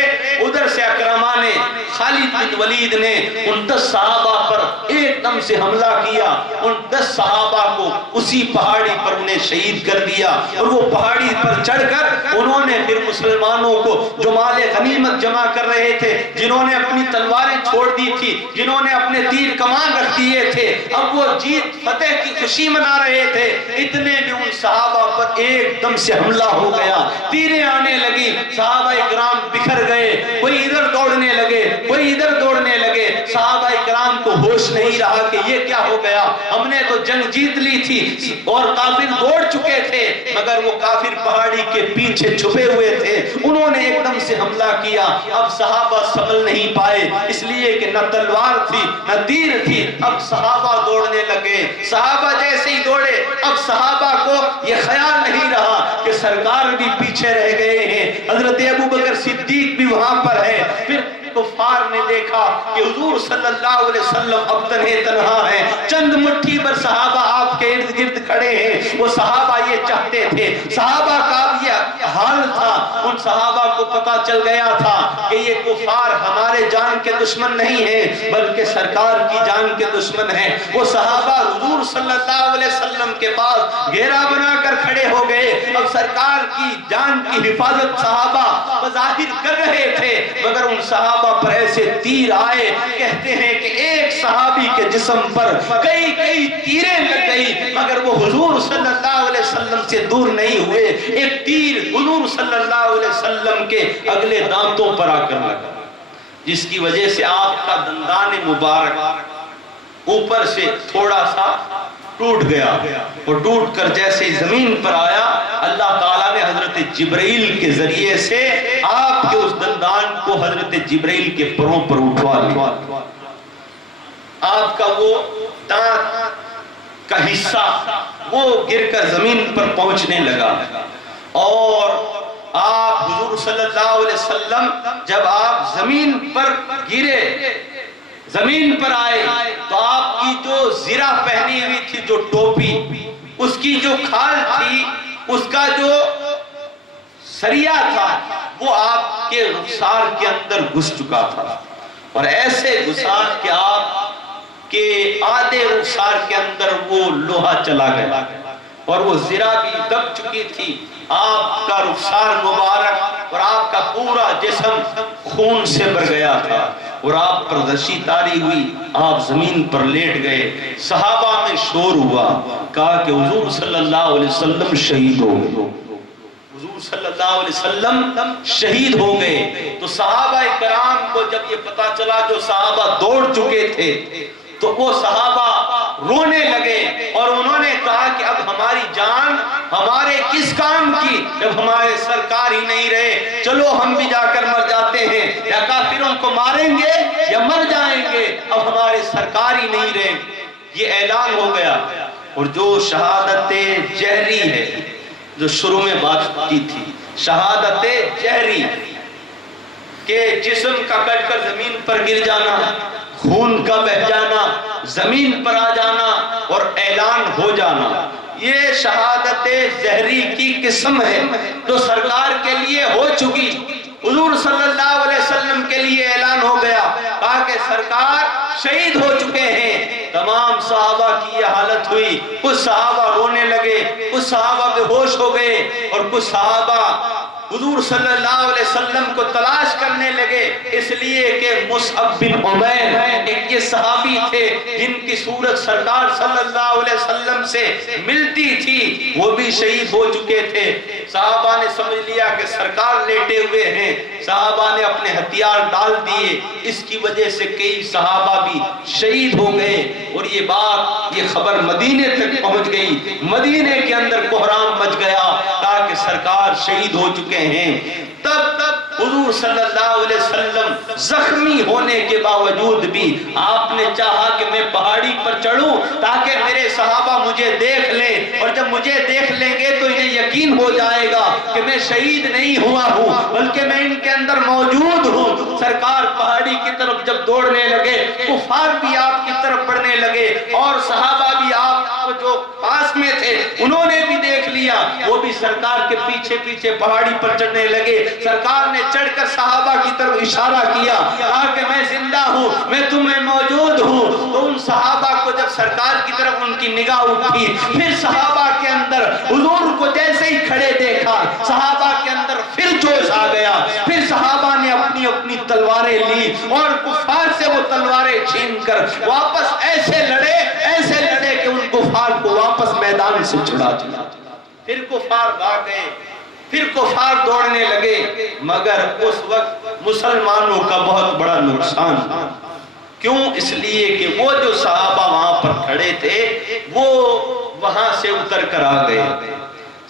ادھر سے اکرمہ نے خالد بن ولید نے ان 10 صحابہ پر ایک دم سے حملہ کیا، ان 10 صحابہ کو اسی پہاڑی پر انہیں شہید کر دیا، اور وہ پہاڑی پر چڑھ کر انہوں نے پھر مسلمانوں کو جو مال غنیمت جمع کر رہے تھے، جنہوں نے اپنی تلواریں چھوڑ دی تھی، جنہوں نے اپنے تیر کمان رکھ دیے تھے، اب وہ جیت فتح کی خوشی منا رہے تھے، اتنے میں ان صحابہ پر ایک دم سے حملہ ہو گیا، تیریں آنے لگی، صحابہ اکرام بکھر گئے، کوئی ادھر دوڑنے لگے، کوئی ادھر دوڑنے لگے، صحابہ اکرام کو ہوش نہیں رہا کہ یہ کیا ہو گیا، ہم نے تو جنگ جیت لی تھی اور کافر دوڑ چکے تھے، مگر وہ کافر پہاڑی کے پیچھے چھپے ہوئے تھے، انہوں نے ایک دم سے حملہ کیا۔ اب صحابہ سنبھل نہیں پائے، اس لیے کہ نہ تلوار تھی نہ تیر تھی، اب صحابہ دوڑنے لگے، صحابہ جیسے ہی دوڑے اب صحابہ کو یہ خیال نہیں رہا کہ سرکار بھی پیچھے رہ گئے ہیں، حضرت ابوبکر صدیق بھی وہاں پر ہے۔ پھر کفار نے دیکھا کہ حضور صلی اللہ علیہ وسلم اب تنہا ہیں، چند مٹھی پر صحابہ آپ کے ارد گرد کھڑے ہیں، وہ صحابہ یہ چاہتے تھے، صحابہ کا یہ حال تھا، ان صحابہ کو پتا چل گیا تھا کہ یہ کفار ہمارے جان کے دشمن نہیں ہیں بلکہ سرکار کی جان کے دشمن ہیں۔ وہ صحابہ حضور صلی اللہ علیہ وسلم کے پاس گھیرا بنا کر کھڑے ہو گئے، اب سرکار کی جان کی حفاظت صحابہ بظاہر کر رہے تھے، مگر ان صحابہ پر ایسے تیر آئے، کہتے ہیں کہ ایک صحابی کے جسم پر کئی تیریں لگ گئی، مگر وہ حضور صلی اللہ علیہ وسلم سے دور نہیں ہوئے، ایک تیر حضور صلی اللہ علیہ وسلم کے اگلے دانتوں پر آ کر لگا۔ جس کی وجہ سے آپ کا دندان مبارک اوپر سے تھوڑا سا ٹوٹ گیا، اور ٹوٹ کر جیسے زمین پر آیا، اللہ تعالیٰ نے حضرت جبرائیل کے ذریعے سے آپ کے اس دندان کو حضرت جبرائیل کے پروں پر اٹھوا لیا۔ آپ کا وہ دانت کا حصہ وہ گر کر زمین پر پہنچنے لگا، اور آپ حضور صلی اللہ علیہ وسلم جب آپ زمین پر گرے، زمین پر آئے، تو آپ کی جو زرہ پہنی ہوئی تھی، جو ٹوپی، اس کی جو کھال تھی، اس کا جو سریا تھا، وہ آپ کے رخسار کے اندر گھس چکا تھا، اور ایسے گھسا کہ آپ کے آدھے رخسار کے اندر وہ لوہا چلا گیا، اور وہ زرہ بھی دب چکی تھی۔ آپ کا رخسار مبارک اور آپ کا پورا جسم خون سے بھر گیا تھا، اور آپ پر غشی طاری ہوئی، آپ زمین پر لیٹ گئے۔ صحابہ میں شور ہوا، کہا کہ حضور صلی اللہ علیہ وسلم شہید ہو گئے، حضور صلی اللہ علیہ وسلم شہید ہو گئے۔ تو صحابہ کرام کو جب یہ پتا چلا، جو صحابہ دوڑ چکے تھے، تو وہ صحابہ رونے لگے، اور انہوں نے کہا کہ اب ہماری جان ہمارے کس کام کی جب ہمارے سرکار ہی نہیں رہے، چلو ہم بھی جا کر مر جاتے ہیں، یا کافروں کو ماریں گے یا مر جائیں گے، اب ہمارے سرکار ہی نہیں رہے۔ یہ اعلان ہو گیا، اور جو شہادت جہری ہے، جو شروع میں بات کی تھی، شہادت جہری کہ جسم کا کٹ کر زمین پر گر جانا، خون کا بہ جانا، زمین پر آ جانا اور اعلان ہو جانا، یہ شہادت زہری کی قسم ہے جو سرکار کے لیے ہو چکی۔ حضور صلی اللہ علیہ وسلم کے لیے اعلان ہو گیا، کہا کہ سرکار شہید ہو چکے ہیں۔ تمام صحابہ کی یہ حالت ہوئی، کچھ صحابہ رونے لگے، کچھ صحابہ بے ہوش ہو گئے، اور کچھ صحابہ حضور صلی اللہ علیہ وسلم کو تلاش کرنے لگے، اس لیے کہ مصعب بن عمیر ایک یہ صحابی تھے جن کی صورت سرکار صلی اللہ علیہ وسلم سے ملتی تھی، وہ بھی شہید ہو چکے تھے۔ صحابہ نے سمجھ لیا کہ سرکار لیٹے ہوئے ہیں، صحابہ نے اپنے ہتھیار ڈال دیے، اس کی وجہ سے کئی صحابہ بھی شہید ہو گئے، اور یہ بات، یہ خبر مدینے تک پہنچ گئی، مدینے کے اندر کوہرام مچ گیا، تاکہ سرکار شہید ہو چکے ہیں۔ تب حضور صلی اللہ علیہ وسلم زخمی ہونے کے باوجود بھی آپ نے چاہا کہ میں پہاڑی پر چڑھوں تاکہ میرے صحابہ مجھے دیکھ لیں، اور جب مجھے دیکھ لیں گے تو انہیں یقین ہو جائے گا کہ میں شہید نہیں ہوا ہوں بلکہ میں ان کے اندر موجود ہوں۔ سرکار پہاڑی کی طرف جب دوڑنے لگے، کفار بھی آپ کی طرف بڑھنے لگے، اور صحابہ بھی آپ کو جو پاس میں تھے انہوں نے بھی دیکھ لیا، وہ بھی سرکار کے پیچھے پیچھے پہاڑی پر چڑھنے لگے۔ سرکار نے چڑھ کر صحابہ کی طرف اشارہ کیا، کہا کہ میں زندہ ہوں، میں تمہیں موجود ہوں۔ تو ان صحابہ کو جب سرکار کی طرف ان کی نگاہ اٹھی، پھر صحابہ کے اندر حضور کو جیسے ہی کھڑے دیکھا، صحابہ کے اندر پھر جوش آ گیا، پھر صحابہ نے اپنی اپنی تلواریں لی، اور کفار سے وہ تلواریں چھین کر واپس ایسے لڑے کہ ان کفار کو واپس میدان سے چھڑا دیا۔ پھر کفار بھاگ گئے، پھر کفار دوڑنے لگے، مگر اس وقت مسلمانوں کا بہت بڑا نقصان تھا۔ کیوں؟ اس لیے کہ وہ جو صحابہ وہاں پر کھڑے تھے وہ وہاں سے اتر کر آ گئے،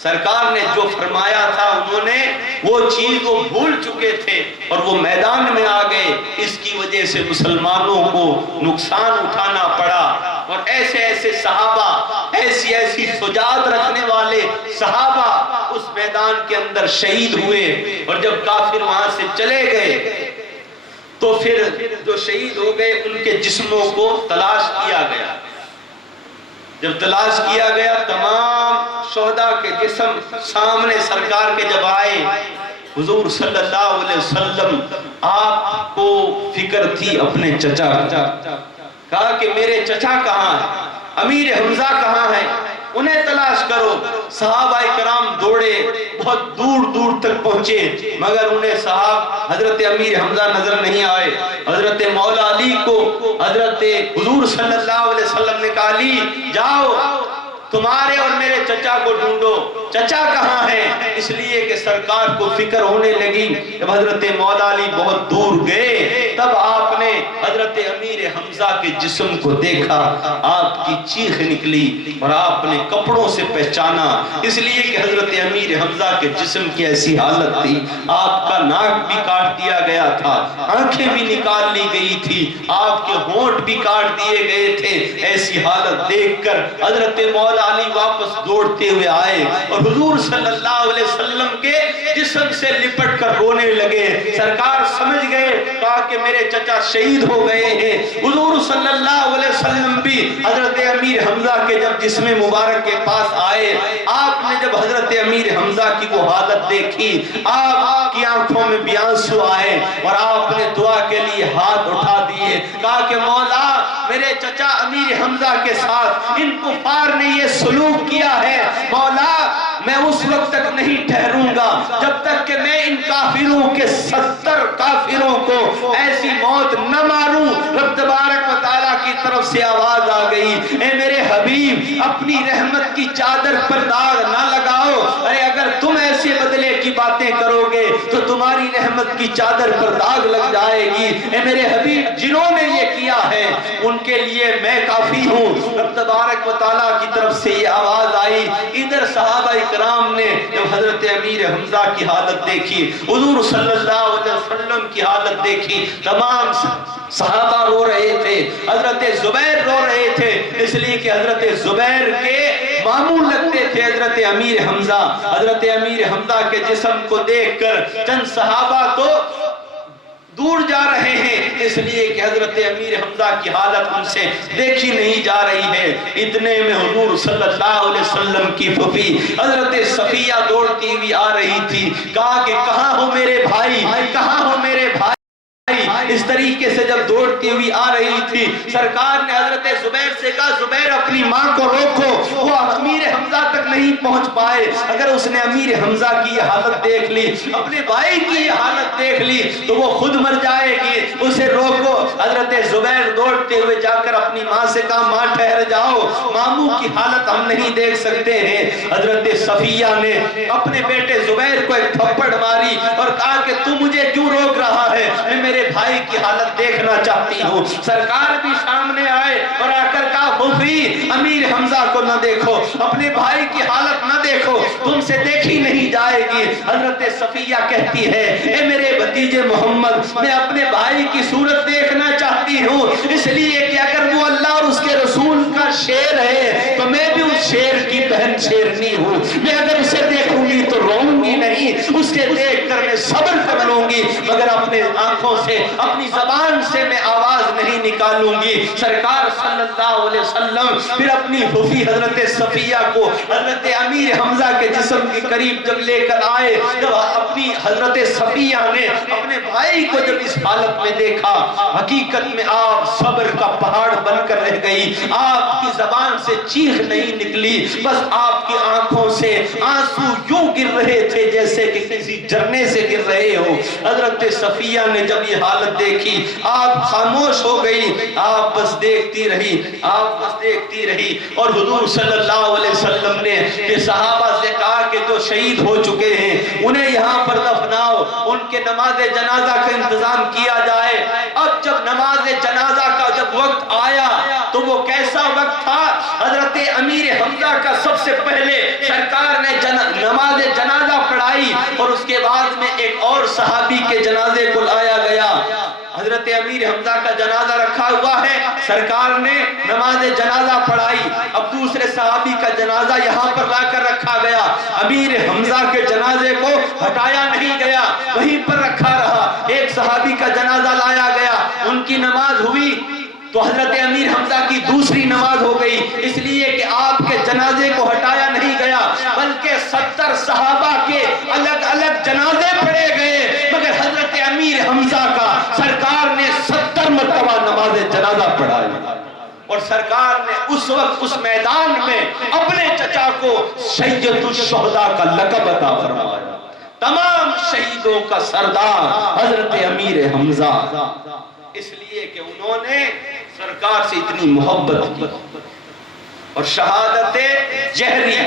سرکار نے جو فرمایا تھا انہوں نے وہ چیز وہ بھول چکے تھے، اور وہ میدان میں آ گئے، اس کی وجہ سے مسلمانوں کو نقصان اٹھانا پڑا۔ اور ایسے ایسے صحابہ، ایسی ایسی شجاعت رکھنے والے صحابہ اس میدان کے اندر شہید ہوئے، اور جب کافر وہاں سے چلے گئے تو پھر جو شہید ہو گئے ان کے جسموں کو تلاش کیا گیا۔ جب تلاش کیا گیا، تمام شہداء کے جسم سامنے سرکار کے جب آئے، حضور صلی اللہ علیہ وسلم آپ کو فکر تھی اپنے چچا، کہا کہ میرے چچا کہاں ہیں، امیر حمزہ کہاں ہیں، انہیں تلاش کرو۔ صحابہ کرام دوڑے، بہت دور دور تک پہنچے، مگر انہیں صاحب حضرت امیر حمزہ نظر نہیں آئے۔ حضرت مولا علی کو حضرت حضور صلی اللہ علیہ وسلم نے کہا، علی جاؤ تمہارے اور میرے چچا کو ڈھونڈو، چچا کہاں ہیں؟ اس لیے کہ سرکار کو فکر ہونے لگی۔ جب حضرت مولا علی بہت دور گئے، تب آپ نے حضرت امیر حمزہ کے جسم کو دیکھا، آپ کی چیخ نکلی اور آپ نے کپڑوں سے پہچانا، اس لیے کہ حضرت امیر حمزہ کے جسم کی ایسی حالت تھی، آپ کا ناک بھی کاٹ دیا گیا تھا، آنکھیں بھی نکال لی گئی تھی، آپ کے ہونٹ بھی کاٹ دیے گئے تھے۔ ایسی حالت دیکھ کر حضرت مولا علی واپس دوڑتے ہوئے آئے اور حضور صلی اللہ علیہ وسلم کے جسم سے لپٹ کر رونے لگے۔ سرکار سمجھ گئے، کہا کہ میرے چچا شہید ہو گئے ہیں۔ حضور صلی اللہ علیہ وسلم بھی حضرت امیر حمزہ کے جب جسم مبارک کے پاس آئے، آپ نے جب حضرت امیر حمزہ کی وہ حالت دیکھی، آپ کی آنکھوں میں بھی آنسو آئے اور آپ نے دعا کے لیے ہاتھ اٹھا دیے، کہا کہ مولا میرے چچا امیر حمزہ کے ساتھ ان کفار نے یہ سلوک کیا ہے، مولا میں اس وقت تک نہیں ٹھہروں گا جب تک کہ میں ان کافروں کے 70 کافروں کو ایسی موت نہ ماروں۔ رب تبارک و تعالیٰ کی طرف سے آواز آ گئی، اے میرے حبیب اپنی رحمت کی چادر پر داغ نہ لگاؤ، ارے اگر تم ایسے بدلے کی باتیں کرو گے تو تمہاری رحمت کی چادر پر داغ لگ جائے گی۔ اے میرے حبیب جنہوں نے یہ کیا ہے ان کے لیے میں کافی ہوں۔ رب تبارک و تعالیٰ کی طرف سے یہ آواز آئی۔ ادھر صحابہ کرام نے جب حضرت امیر حمزہ کی حالت دیکھی، حضور صلی اللہ علیہ وسلم کی حالت دیکھی، تمام صحابہ رو رہے تھے، حضرت زبیر رو رہے تھے، اس لیے کہ حضرت زبیر کے ماموں لگتے تھے حضرت امیر حمزہ۔ حضرت امیر حمزہ کے جسم کو دیکھ کر چند صحابہ تو دور جا رہے ہیں، اس لیے کہ حضرت امیر حمزہ کی حالت ان سے دیکھی نہیں جا رہی ہے۔ اتنے میں حضور صلی اللہ علیہ وسلم کی پھوپھی حضرت صفیہ دوڑتی ہوئی آ رہی تھی، کہا کہ کہاں ہو میرے بھائی، کہاں ہو میرے بھائی۔ اس طریقے سے جب دوڑتی ہوئی آ رہی تھی، سرکار نے حضرت زبیر سے کہا زبیر اپنی ماں کو روکو، وہ امیر حمزہ تک نہیں پہنچ پائے، اگر اس نے امیر حمزہ کی یہ حالت دیکھ لی، اپنے بھائی کی یہ حالت دیکھ لی تو وہ خود مر جائے گی، اسے روکو۔ حضرت زبیر دوڑتے ہوئے جا کر اپنی ماں سے کہا ماں ٹھہر جاؤ، ماموں کی حالت ہم نہیں دیکھ سکتے ہیں۔ حضرت صفیہ نے اپنے بیٹے زبیر کو ایک تھپڑ ماری اور کہا کہ تو مجھے کیوں روک رہا ہے، میں میرے بھائی کی حالت دیکھنا چاہتی ہوں۔ سرکار بھی سامنے آئے اور آ کر کہا پھوپھی امیر حمزہ کو نہ دیکھو، اپنے بھائی کی حالت نہ دیکھو، تم سے دیکھی نہیں جائے گی۔ حضرت صفیہ کہتی ہے اے میرے بھتیجے محمد، میں اپنے بھائی کی صورت دیکھنا چاہتی ہوں، اس لیے کہ اگر وہ اللہ اور اس کے رسول کا شیر ہے تو میں بھی اس شیر کی بہن شیرنی ہوں، میں اگر اسے دیکھوں گی تو روؤں گی نہیں، اس کے دیکھ کر میں صبر کر لوں گی، مگر اپنے آنکھوں سے اپنی زبان سے میں آواز نہیں نکالوں گی۔ سرکار صلی اللہ علیہ وسلم پھر اپنی پھوپھی حضرت صفیہ کو حضرت امیر حمزہ کے جسم کے قریب جب لے کر آئے، جب اپنی حضرت صفیہ نے اپنے بھائی کو جب اس حالت میں دیکھا، حقیقت میں آپ صبر کا پہاڑ بن کر رہ گئی، آپ کی زبان سے چیخ نہیں نکلی، بس آپ کی آنکھوں سے آنسو یوں گر رہے تھے جیسے کہ کسی جھرنے سے گر رہے ہو۔ حضرت صفیہ نے جب یہ حالت دیکھی، آپ خاموش ہو گئی، آپ بس دیکھتی رہی، آپ بس دیکھتی رہی۔ اور حضور صلی اللہ علیہ وسلم نے کہ صحابہ سے کہا کہ جو شہید ہو چکے ہیں انہیں یہاں پر دفناؤ، ان کے نماز جنازہ کا انتظام کیا جائے۔ اب جب نماز جنازہ کا جب وقت آیا تو وہ کیسا وقت تھا، حضرت امیر حمزہ کا سب سے پہلے سرکار نے نماز جنازہ پڑھائی اور اس کے بعد میں ایک اور صحابی کے جنازے کو لایا گیا۔ حضرت امیر حمزہ کا جنازہ رکھا ہوا ہے، سرکار نے نماز جنازہ پڑھائی، اب دوسرے صحابی کا جنازہ یہاں پر لا کر رکھا گیا۔ امیر حمزہ کے جنازے کو ہٹایا نہیں گیا، وہیں پر رکھا رہا۔ ایک صحابی کا جنازہ لایا گیا، ان کی نماز ہوئی تو حضرت امیر حمزہ کی دوسری نماز ہو گئی، اس لیے کہ آپ کے جنازے کو ہٹایا نہیں گیا بلکہ 70 صحابہ کے الگ الگ جنازے پڑھے گئے، مگر حضرت امیر حمزہ کا سرکار نے 70 مرتبہ نماز جنازہ پڑھائی۔ اور سرکار نے اس وقت اس میدان میں اپنے چچا کو سید الشہداء کا لقب عطا فرمایا، تمام شہیدوں کا سردار حضرت امیر حمزہ، اس لیے کہ انہوں نے سرکار سے اتنی محبت کی۔ اور شہادت جہری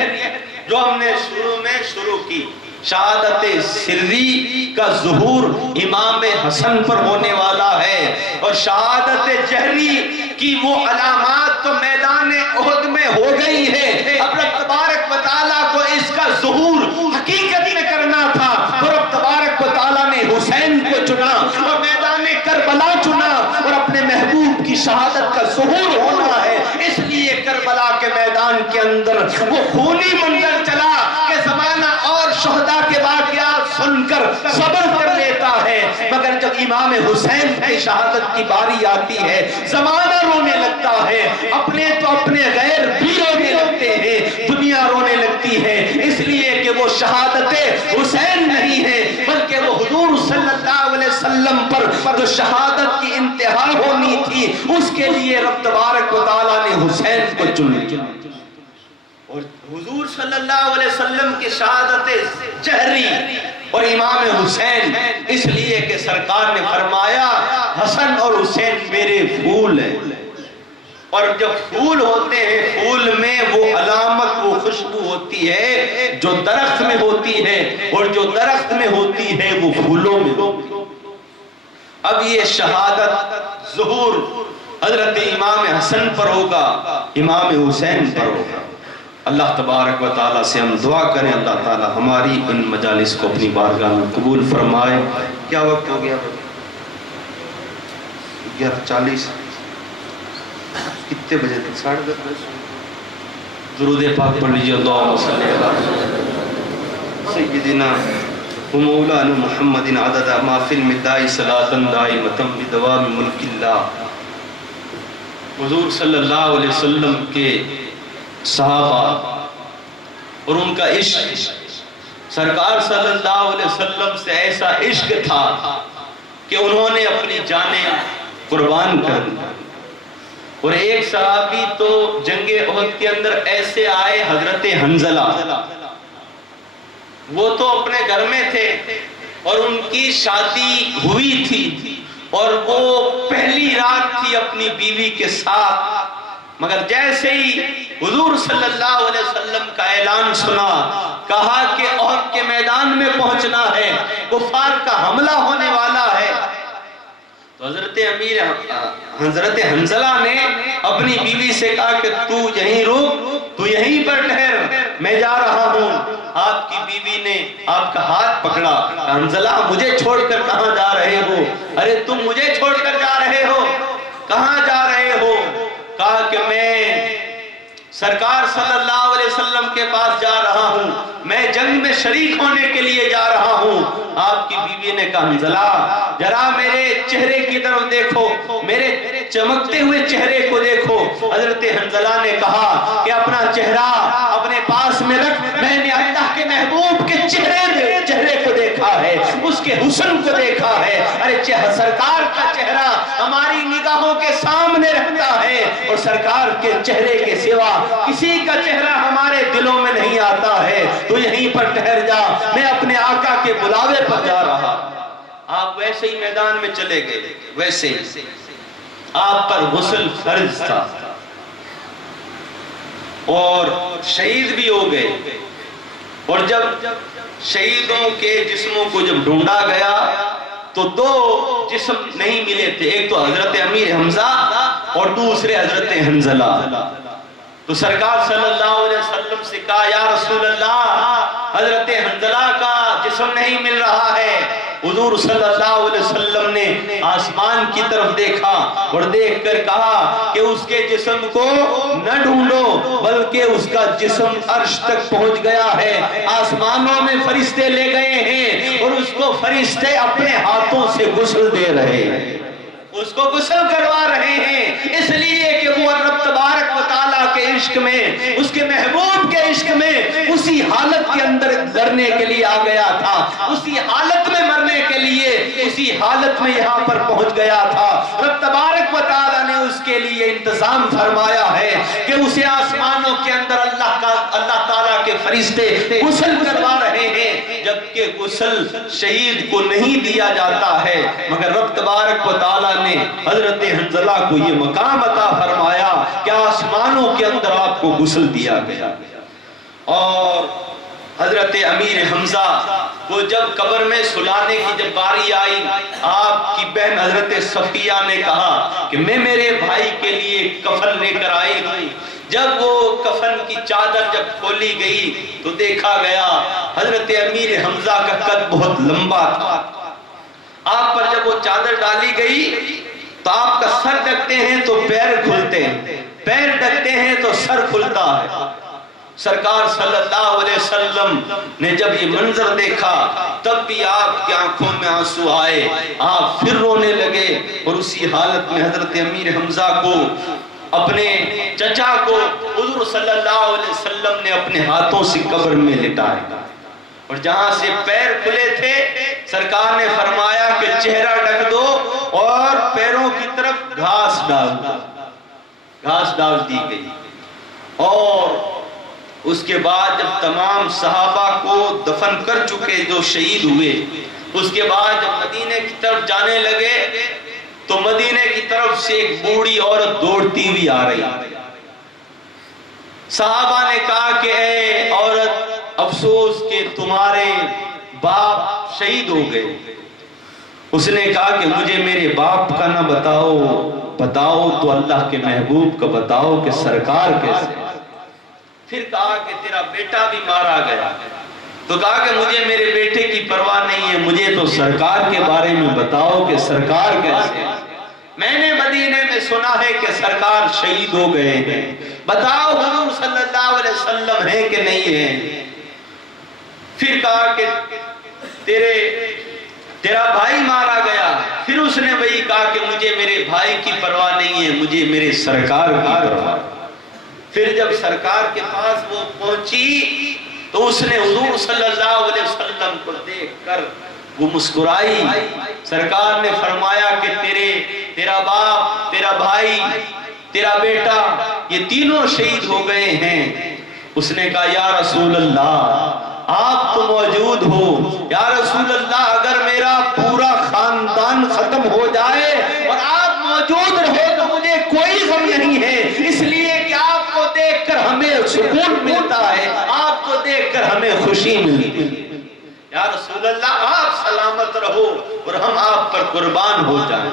جو ہم نے شروع میں شروع کی، شہادت سری کا ظہور امام حسن پر ہونے والا ہے، اور شہادت جہری کی وہ علامات تو میدان احد میں ہو گئی ہے۔ اب رب تبارک و تعالیٰ کو اس کا ظہور حقیقت میں کرنا تھا، تو رب تبارک و تعالیٰ نے حسین کو چنا اور میدان کربلا چنا، اور اپنے محبوب کی شہادت کا ظہور ہونا ہے، اس لیے کربلا کے میدان کے اندر وہ خونی منظر چلا کہ زمانہ اور شہداء کے واقعات سن کر صبر کر لیتا ہے، مگر جب امام حسین کی شہادت کی باری آتی ہے زمانہ رونے لگتا ہے، اپنے تو اپنے غیر بھی رونے لگتے ہیں، دنیا رونے لگتی ہے، اس لیے کہ وہ شہادت حسین نہیں ہے بلکہ وہ حضور صلی اللہ علیہ وسلم پر جو شہادت کی انتہا ہونی تھی، اس کے لیے رب تبارک و تعالیٰ نے حسین کو چن لیا۔ اور حضور صلی اللہ علیہ وسلم کی شہادت جہری اور امام حسین، اس لیے کہ سرکار نے فرمایا حسن اور حسین میرے پھول ہیں، اور جب پھول ہوتے ہیں پھول میں وہ علامت وہ خوشبو ہوتی ہے جو درخت میں ہوتی ہے، اور جو درخت میں ہوتی ہے وہ پھولوں میں ہوتی ہے۔ اب یہ شہادت ظہور حضرت امام حسن پر ہوگا، امام حسین پر ہوگا۔ اللہ تبارک و تعالیٰ سے ہم دعا کریں اللہ تعالیٰ ہماری ان مجالس کو اپنی بارگاہ میں قبول فرمائے۔ کیا وقت ہو گیا؟ 11:40۔ کتنے بجے تک؟ 10:30 بجے۔ درود پاک پڑھ لیجیے، اللہم صلی علی سیدنا و مولانا محمد عدد ما فی المدائی صلاۃ دائمۃ بدوام ملک اللہ۔ حضور صلی اللہ علیہ وسلم کے صحابہ اور ان کا عشق، سرکار صلی اللہ علیہ وسلم سے ایسا عشق تھا کہ انہوں نے اپنی جانیں قربان کر دی۔ اور ایک صحابی تو جنگ احد کے اندر ایسے آئے، حضرت حنظلہ، وہ تو اپنے گھر میں تھے اور ان کی شادی ہوئی تھی اور وہ پہلی رات تھی اپنی بیوی کے ساتھ، مگر جیسے ہی حضور صلی اللہ علیہ وسلم کا اعلان سنا، کہا کہ احد کے میدان میں پہنچنا ہے، کفار کا حملہ ہونے والا ہے، تو حضرت حنظلہ نے اپنی بیوی سے کہا کہ تو یہیں رک، تو یہیں پر ٹھہر، میں جا رہا ہوں۔ آپ کی بیوی نے آپ کا ہاتھ پکڑا، حنظلہ مجھے چھوڑ کر کہاں جا رہے ہو؟ ارے تم مجھے چھوڑ کر جا رہے ہو، کہاں جا رہے ہو؟ کہا کہ میں سرکار صلی اللہ علیہ وسلم کے پاس جا رہا ہوں، میں جنگ میں شریک ہونے کے لیے جا رہا ہوں۔ آپ کی بیوی نے کہا حنظلہ ذرا میرے چہرے کی طرف دیکھو، میرے چمکتے ہوئے چہرے کو دیکھو۔ حضرت حنظلہ نے کہا کہ اپنا چہرہ اپنے پاس میں رکھ، میں نے اللہ کے محبوب کے چہرے کو دیکھا ہے، اس کے حسن کو دیکھا ہے۔ ارے سرکار کا چہرہ ہماری نگاہوں کے سامنے رہتا ہے، اور سرکار کے چہرے کے سوا کسی کا چہرہ ہمارے دلوں میں نہیں آتا ہے، تو یہیں پر ٹھہر جا، میں اپنے آقا کے بلاوے پر جا رہا۔ آپ ویسے ہی میدان میں چلے گئے، ویسے ہی آپ پر غسل فرض تھا اور شہید بھی ہو گئے، اور جب شہیدوں کے جسموں کو جب ڈھونڈا گیا تو دو جسم نہیں ملے تھے، ایک تو حضرت امیر حمزہ اور دوسرے حضرت حنظلہ۔ تو سرکار صلی اللہ علیہ وسلم سے کہا یا رسول اللہ حضرت حنظلہ کا جسم نہیں مل رہا ہے۔ حضور صلی اللہ علیہ وسلم نے آسمان کی طرف دیکھا اور دیکھ کر کہا کہ اس کے جسم کو نہ ڈھونڈو، بلکہ اس کا جسم عرش تک پہنچ گیا ہے، آسمانوں میں فرشتے لے گئے ہیں اور اس کو فرشتے اپنے ہاتھوں سے غسل دے رہے ہیں، اس کو غسل کروا رہے ہیں، اس لیے کہ وہ رب تبارک و تعالیٰ کے عشق میں، اس کے محبوب کے عشق میں اسی حالت کے اندر لڑنے کے لیے آ گیا تھا، اسی حالت میں مرنے کے لیے اسی حالت میں یہاں پر پہنچ گیا تھا۔ رب تبارک و تعالیٰ نے اس کے لیے انتظام فرمایا ہے کہ اسے آسمانوں کے اندر اللہ تعالیٰ کے فرشتے غسل کروا رہے ہیں، جبکہ غسل شہید کو نہیں دیا جاتا ہے، مگر رب تبارک و تعالیٰ نے حضرت حنظلہ کو یہ مقام عطا فرمایا کہ آسمانوں کے اندر آپ کو غسل دیا گیا۔ اور حضرت امیر حمزہ کو جب قبر میں سلانے کی جب باری آئی، آپ کی بہن حضرت صفیہ نے کہا کہ میں میرے بھائی کے لیے کفن لے کر آئی ہوں۔ جب وہ کفن کی چادر جب کھولی گئی تو دیکھا گیا حضرت امیر حمزہ کا قد بہت لمبا تھا۔ آپ پر جب وہ چادر ڈالی گئی تو آپ کا سر ڈھکتے ہیں تو پیر کھلتے ہیں، پیر ڈھکتے ہیں تو سر کھلتا ہے۔ سرکار صلی اللہ علیہ وسلم نے جب یہ منظر دیکھا تب بھی آپ کی آنکھوں میں آنسو آئے، آپ پھر رونے لگے، اور اسی حالت میں حضرت امیر حمزہ کو، اپنے چچا کو حضور صلی اللہ علیہ وسلم نے اپنے ہاتھوں سے قبر میں لٹایا، اور جہاں سے پیر کھلے تھے سرکار نے فرمایا کہ چہرہ ڈھک دو اور پیروں کی طرف گھاس ڈال دو۔ گھاس ڈال دی گئی، اور اس کے بعد جب تمام صحابہ کو دفن کر چکے جو شہید ہوئے، اس کے بعد جب مدینے کی طرف جانے لگے تو مدینے کی طرف سے ایک بوڑھی عورت دوڑتی ہوئی آ رہی۔ صحابہ نے کہا کہ اے عورت، افسوس کہ تمہارے باپ شہید ہو گئے۔ اس نے کہا کہ مجھے میرے باپ کا نہ بتاؤ، بتاؤ تو اللہ کے محبوب کا بتاؤ کہ سرکار کیسے۔ پھر کہا کہ تیرا بیٹا بھی مارا گیا، تو کہا کہ مجھے میرے بیٹے کی پرواہ نہیں ہے، مجھے تو سرکار کے بارے میں بتاؤ کہ سرکار کیسے۔ میں نے مدینے میں سنا ہے کہ سرکار شہید ہو گئے ہیں، بتاؤ حضور صلی اللہ علیہ وسلم ہے کہ نہیں ہے۔ پھر کہا کہ تیرا بھائی مارا گیا، پھر اس نے وہی کہا کہ مجھے میرے بھائی کی پرواہ نہیں ہے، مجھے میرے سرکار کی پرواہ۔ پھر جب سرکار کے پاس وہ پہنچی تو اس نے حضور صلی اللہ علیہ وسلم کو دیکھ کر وہ مسکرائی۔ سرکار نے فرمایا کہ تیرا باپ، تیرا بھائی، تیرا بیٹا، یہ تینوں شہید ہو گئے ہیں۔ اس نے کہا یا رسول اللہ آپ تو موجود ہو، یا رسول اللہ اگر میرا پورا خاندان ختم ہو جائے اور آپ موجود رہے تو مجھے کوئی غم نہیں ہے، اس لیے کہ آپ کو دیکھ کر ہمیں سکون ملتا ہے، آپ کو دیکھ کر ہمیں خوشی ملتی ہے۔ یا رسول اللہ آپ سلامت رہو اور ہم آپ پر قربان ہو جائیں۔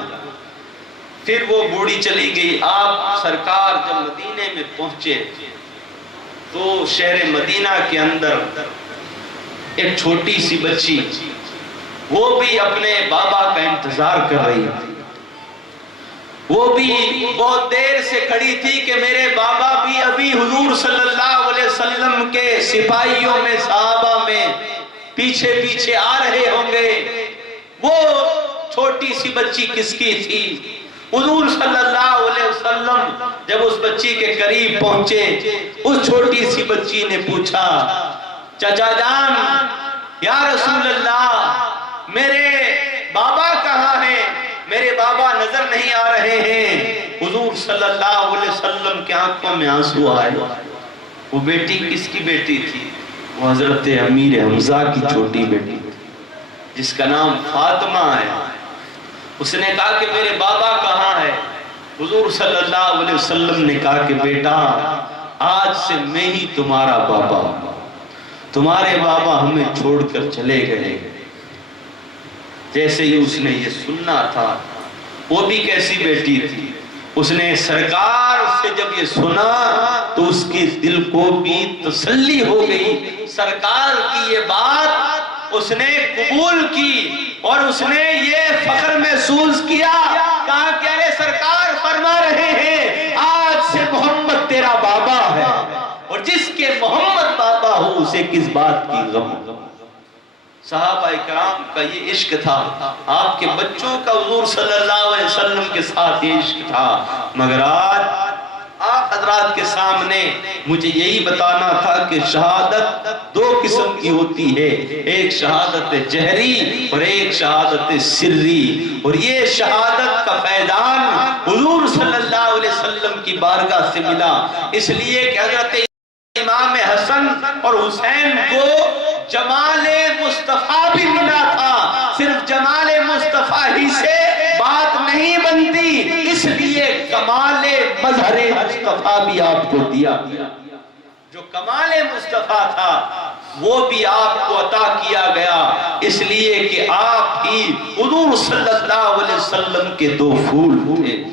پھر وہ بوڑھی چلی گئی۔ آپ سرکار جب مدینے میں پہنچے تو شہر مدینہ کے اندر ایک چھوٹی سی بچی، وہ بھی اپنے بابا کا انتظار کر رہی تھی۔ وہ بھی بہت دیر سے کھڑی تھی کہ میرے بابا بھی ابھی حضور صلی اللہ علیہ وسلم کے سپاہیوں میں، صحابہ میں پیچھے پیچھے آ رہے ہوں گے۔ وہ چھوٹی سی بچی کس کی تھی؟ حضور صلی اللہ علیہ وسلم جب اس بچی کے قریب پہنچے، اس چھوٹی سی بچی نے پوچھا چچا جان، یا رسول اللہ میرے بابا کہاں ہیں؟ میرے بابا نظر نہیں آ رہے ہیں۔ حضور صلی اللہ علیہ وسلم کے آنکھوں میں آنسو آئے۔ وہ بیٹی کس کی بیٹی تھی؟ وہ حضرت امیر حمزہ کی چھوٹی بیٹی جس کا نام فاطمہ ہے۔ اس نے کہا کہ میرے بابا کہاں ہے؟ حضور صلی اللہ علیہ وسلم نے کہا کہ بیٹا آج سے میں ہی تمہارا بابا ہوں، تمہارے بابا ہمیں چھوڑ کر چلے گئے۔ جیسے ہی اس نے یہ سننا تھا، وہ بھی کیسی بیٹی تھی، اس نے سرکار سے جب یہ سنا تو اس کے دل کو بھی تسلی ہو گئی۔ سرکار کی یہ بات اس نے قبول کی اور اس نے یہ فخر محسوس کیا، کہا کہ ارے سرکار فرما رہے ہیں آج سے محمد تیرا بابا ہے، اور جس کے محمد بابا ہو اسے کس بات کی غم۔ صحابہ اکرام کا یہ عشق تھا، آپ کے بچوں کا حضور صلی اللہ علیہ وسلم کے ساتھ یہ عشق تھا۔ مگر آج آپ حضرات کے سامنے مجھے یہی بتانا تھا کہ شہادت دو قسم کی ہوتی ہے، ایک شہادت جہری اور ایک شہادت سری، اور یہ شہادت کا فیضان حضور صلی اللہ علیہ وسلم کی بارگاہ سے ملا، اس لیے کہ حضرت امام حسن اور حسین کو جمال مصطفیٰ بھی ملا تھا۔ صرف جمال مصطفیٰ ہی سے بات نہیں بنتی، اس لیے کمال مظہر مصطفیٰ بھی آپ کو دیا۔ جو کمال مصطفیٰ تھا وہ بھی آپ کو عطا کیا گیا اس لیے کہ آپ ہی حضور صلی اللہ علیہ وسلم کے دو پھول تھے۔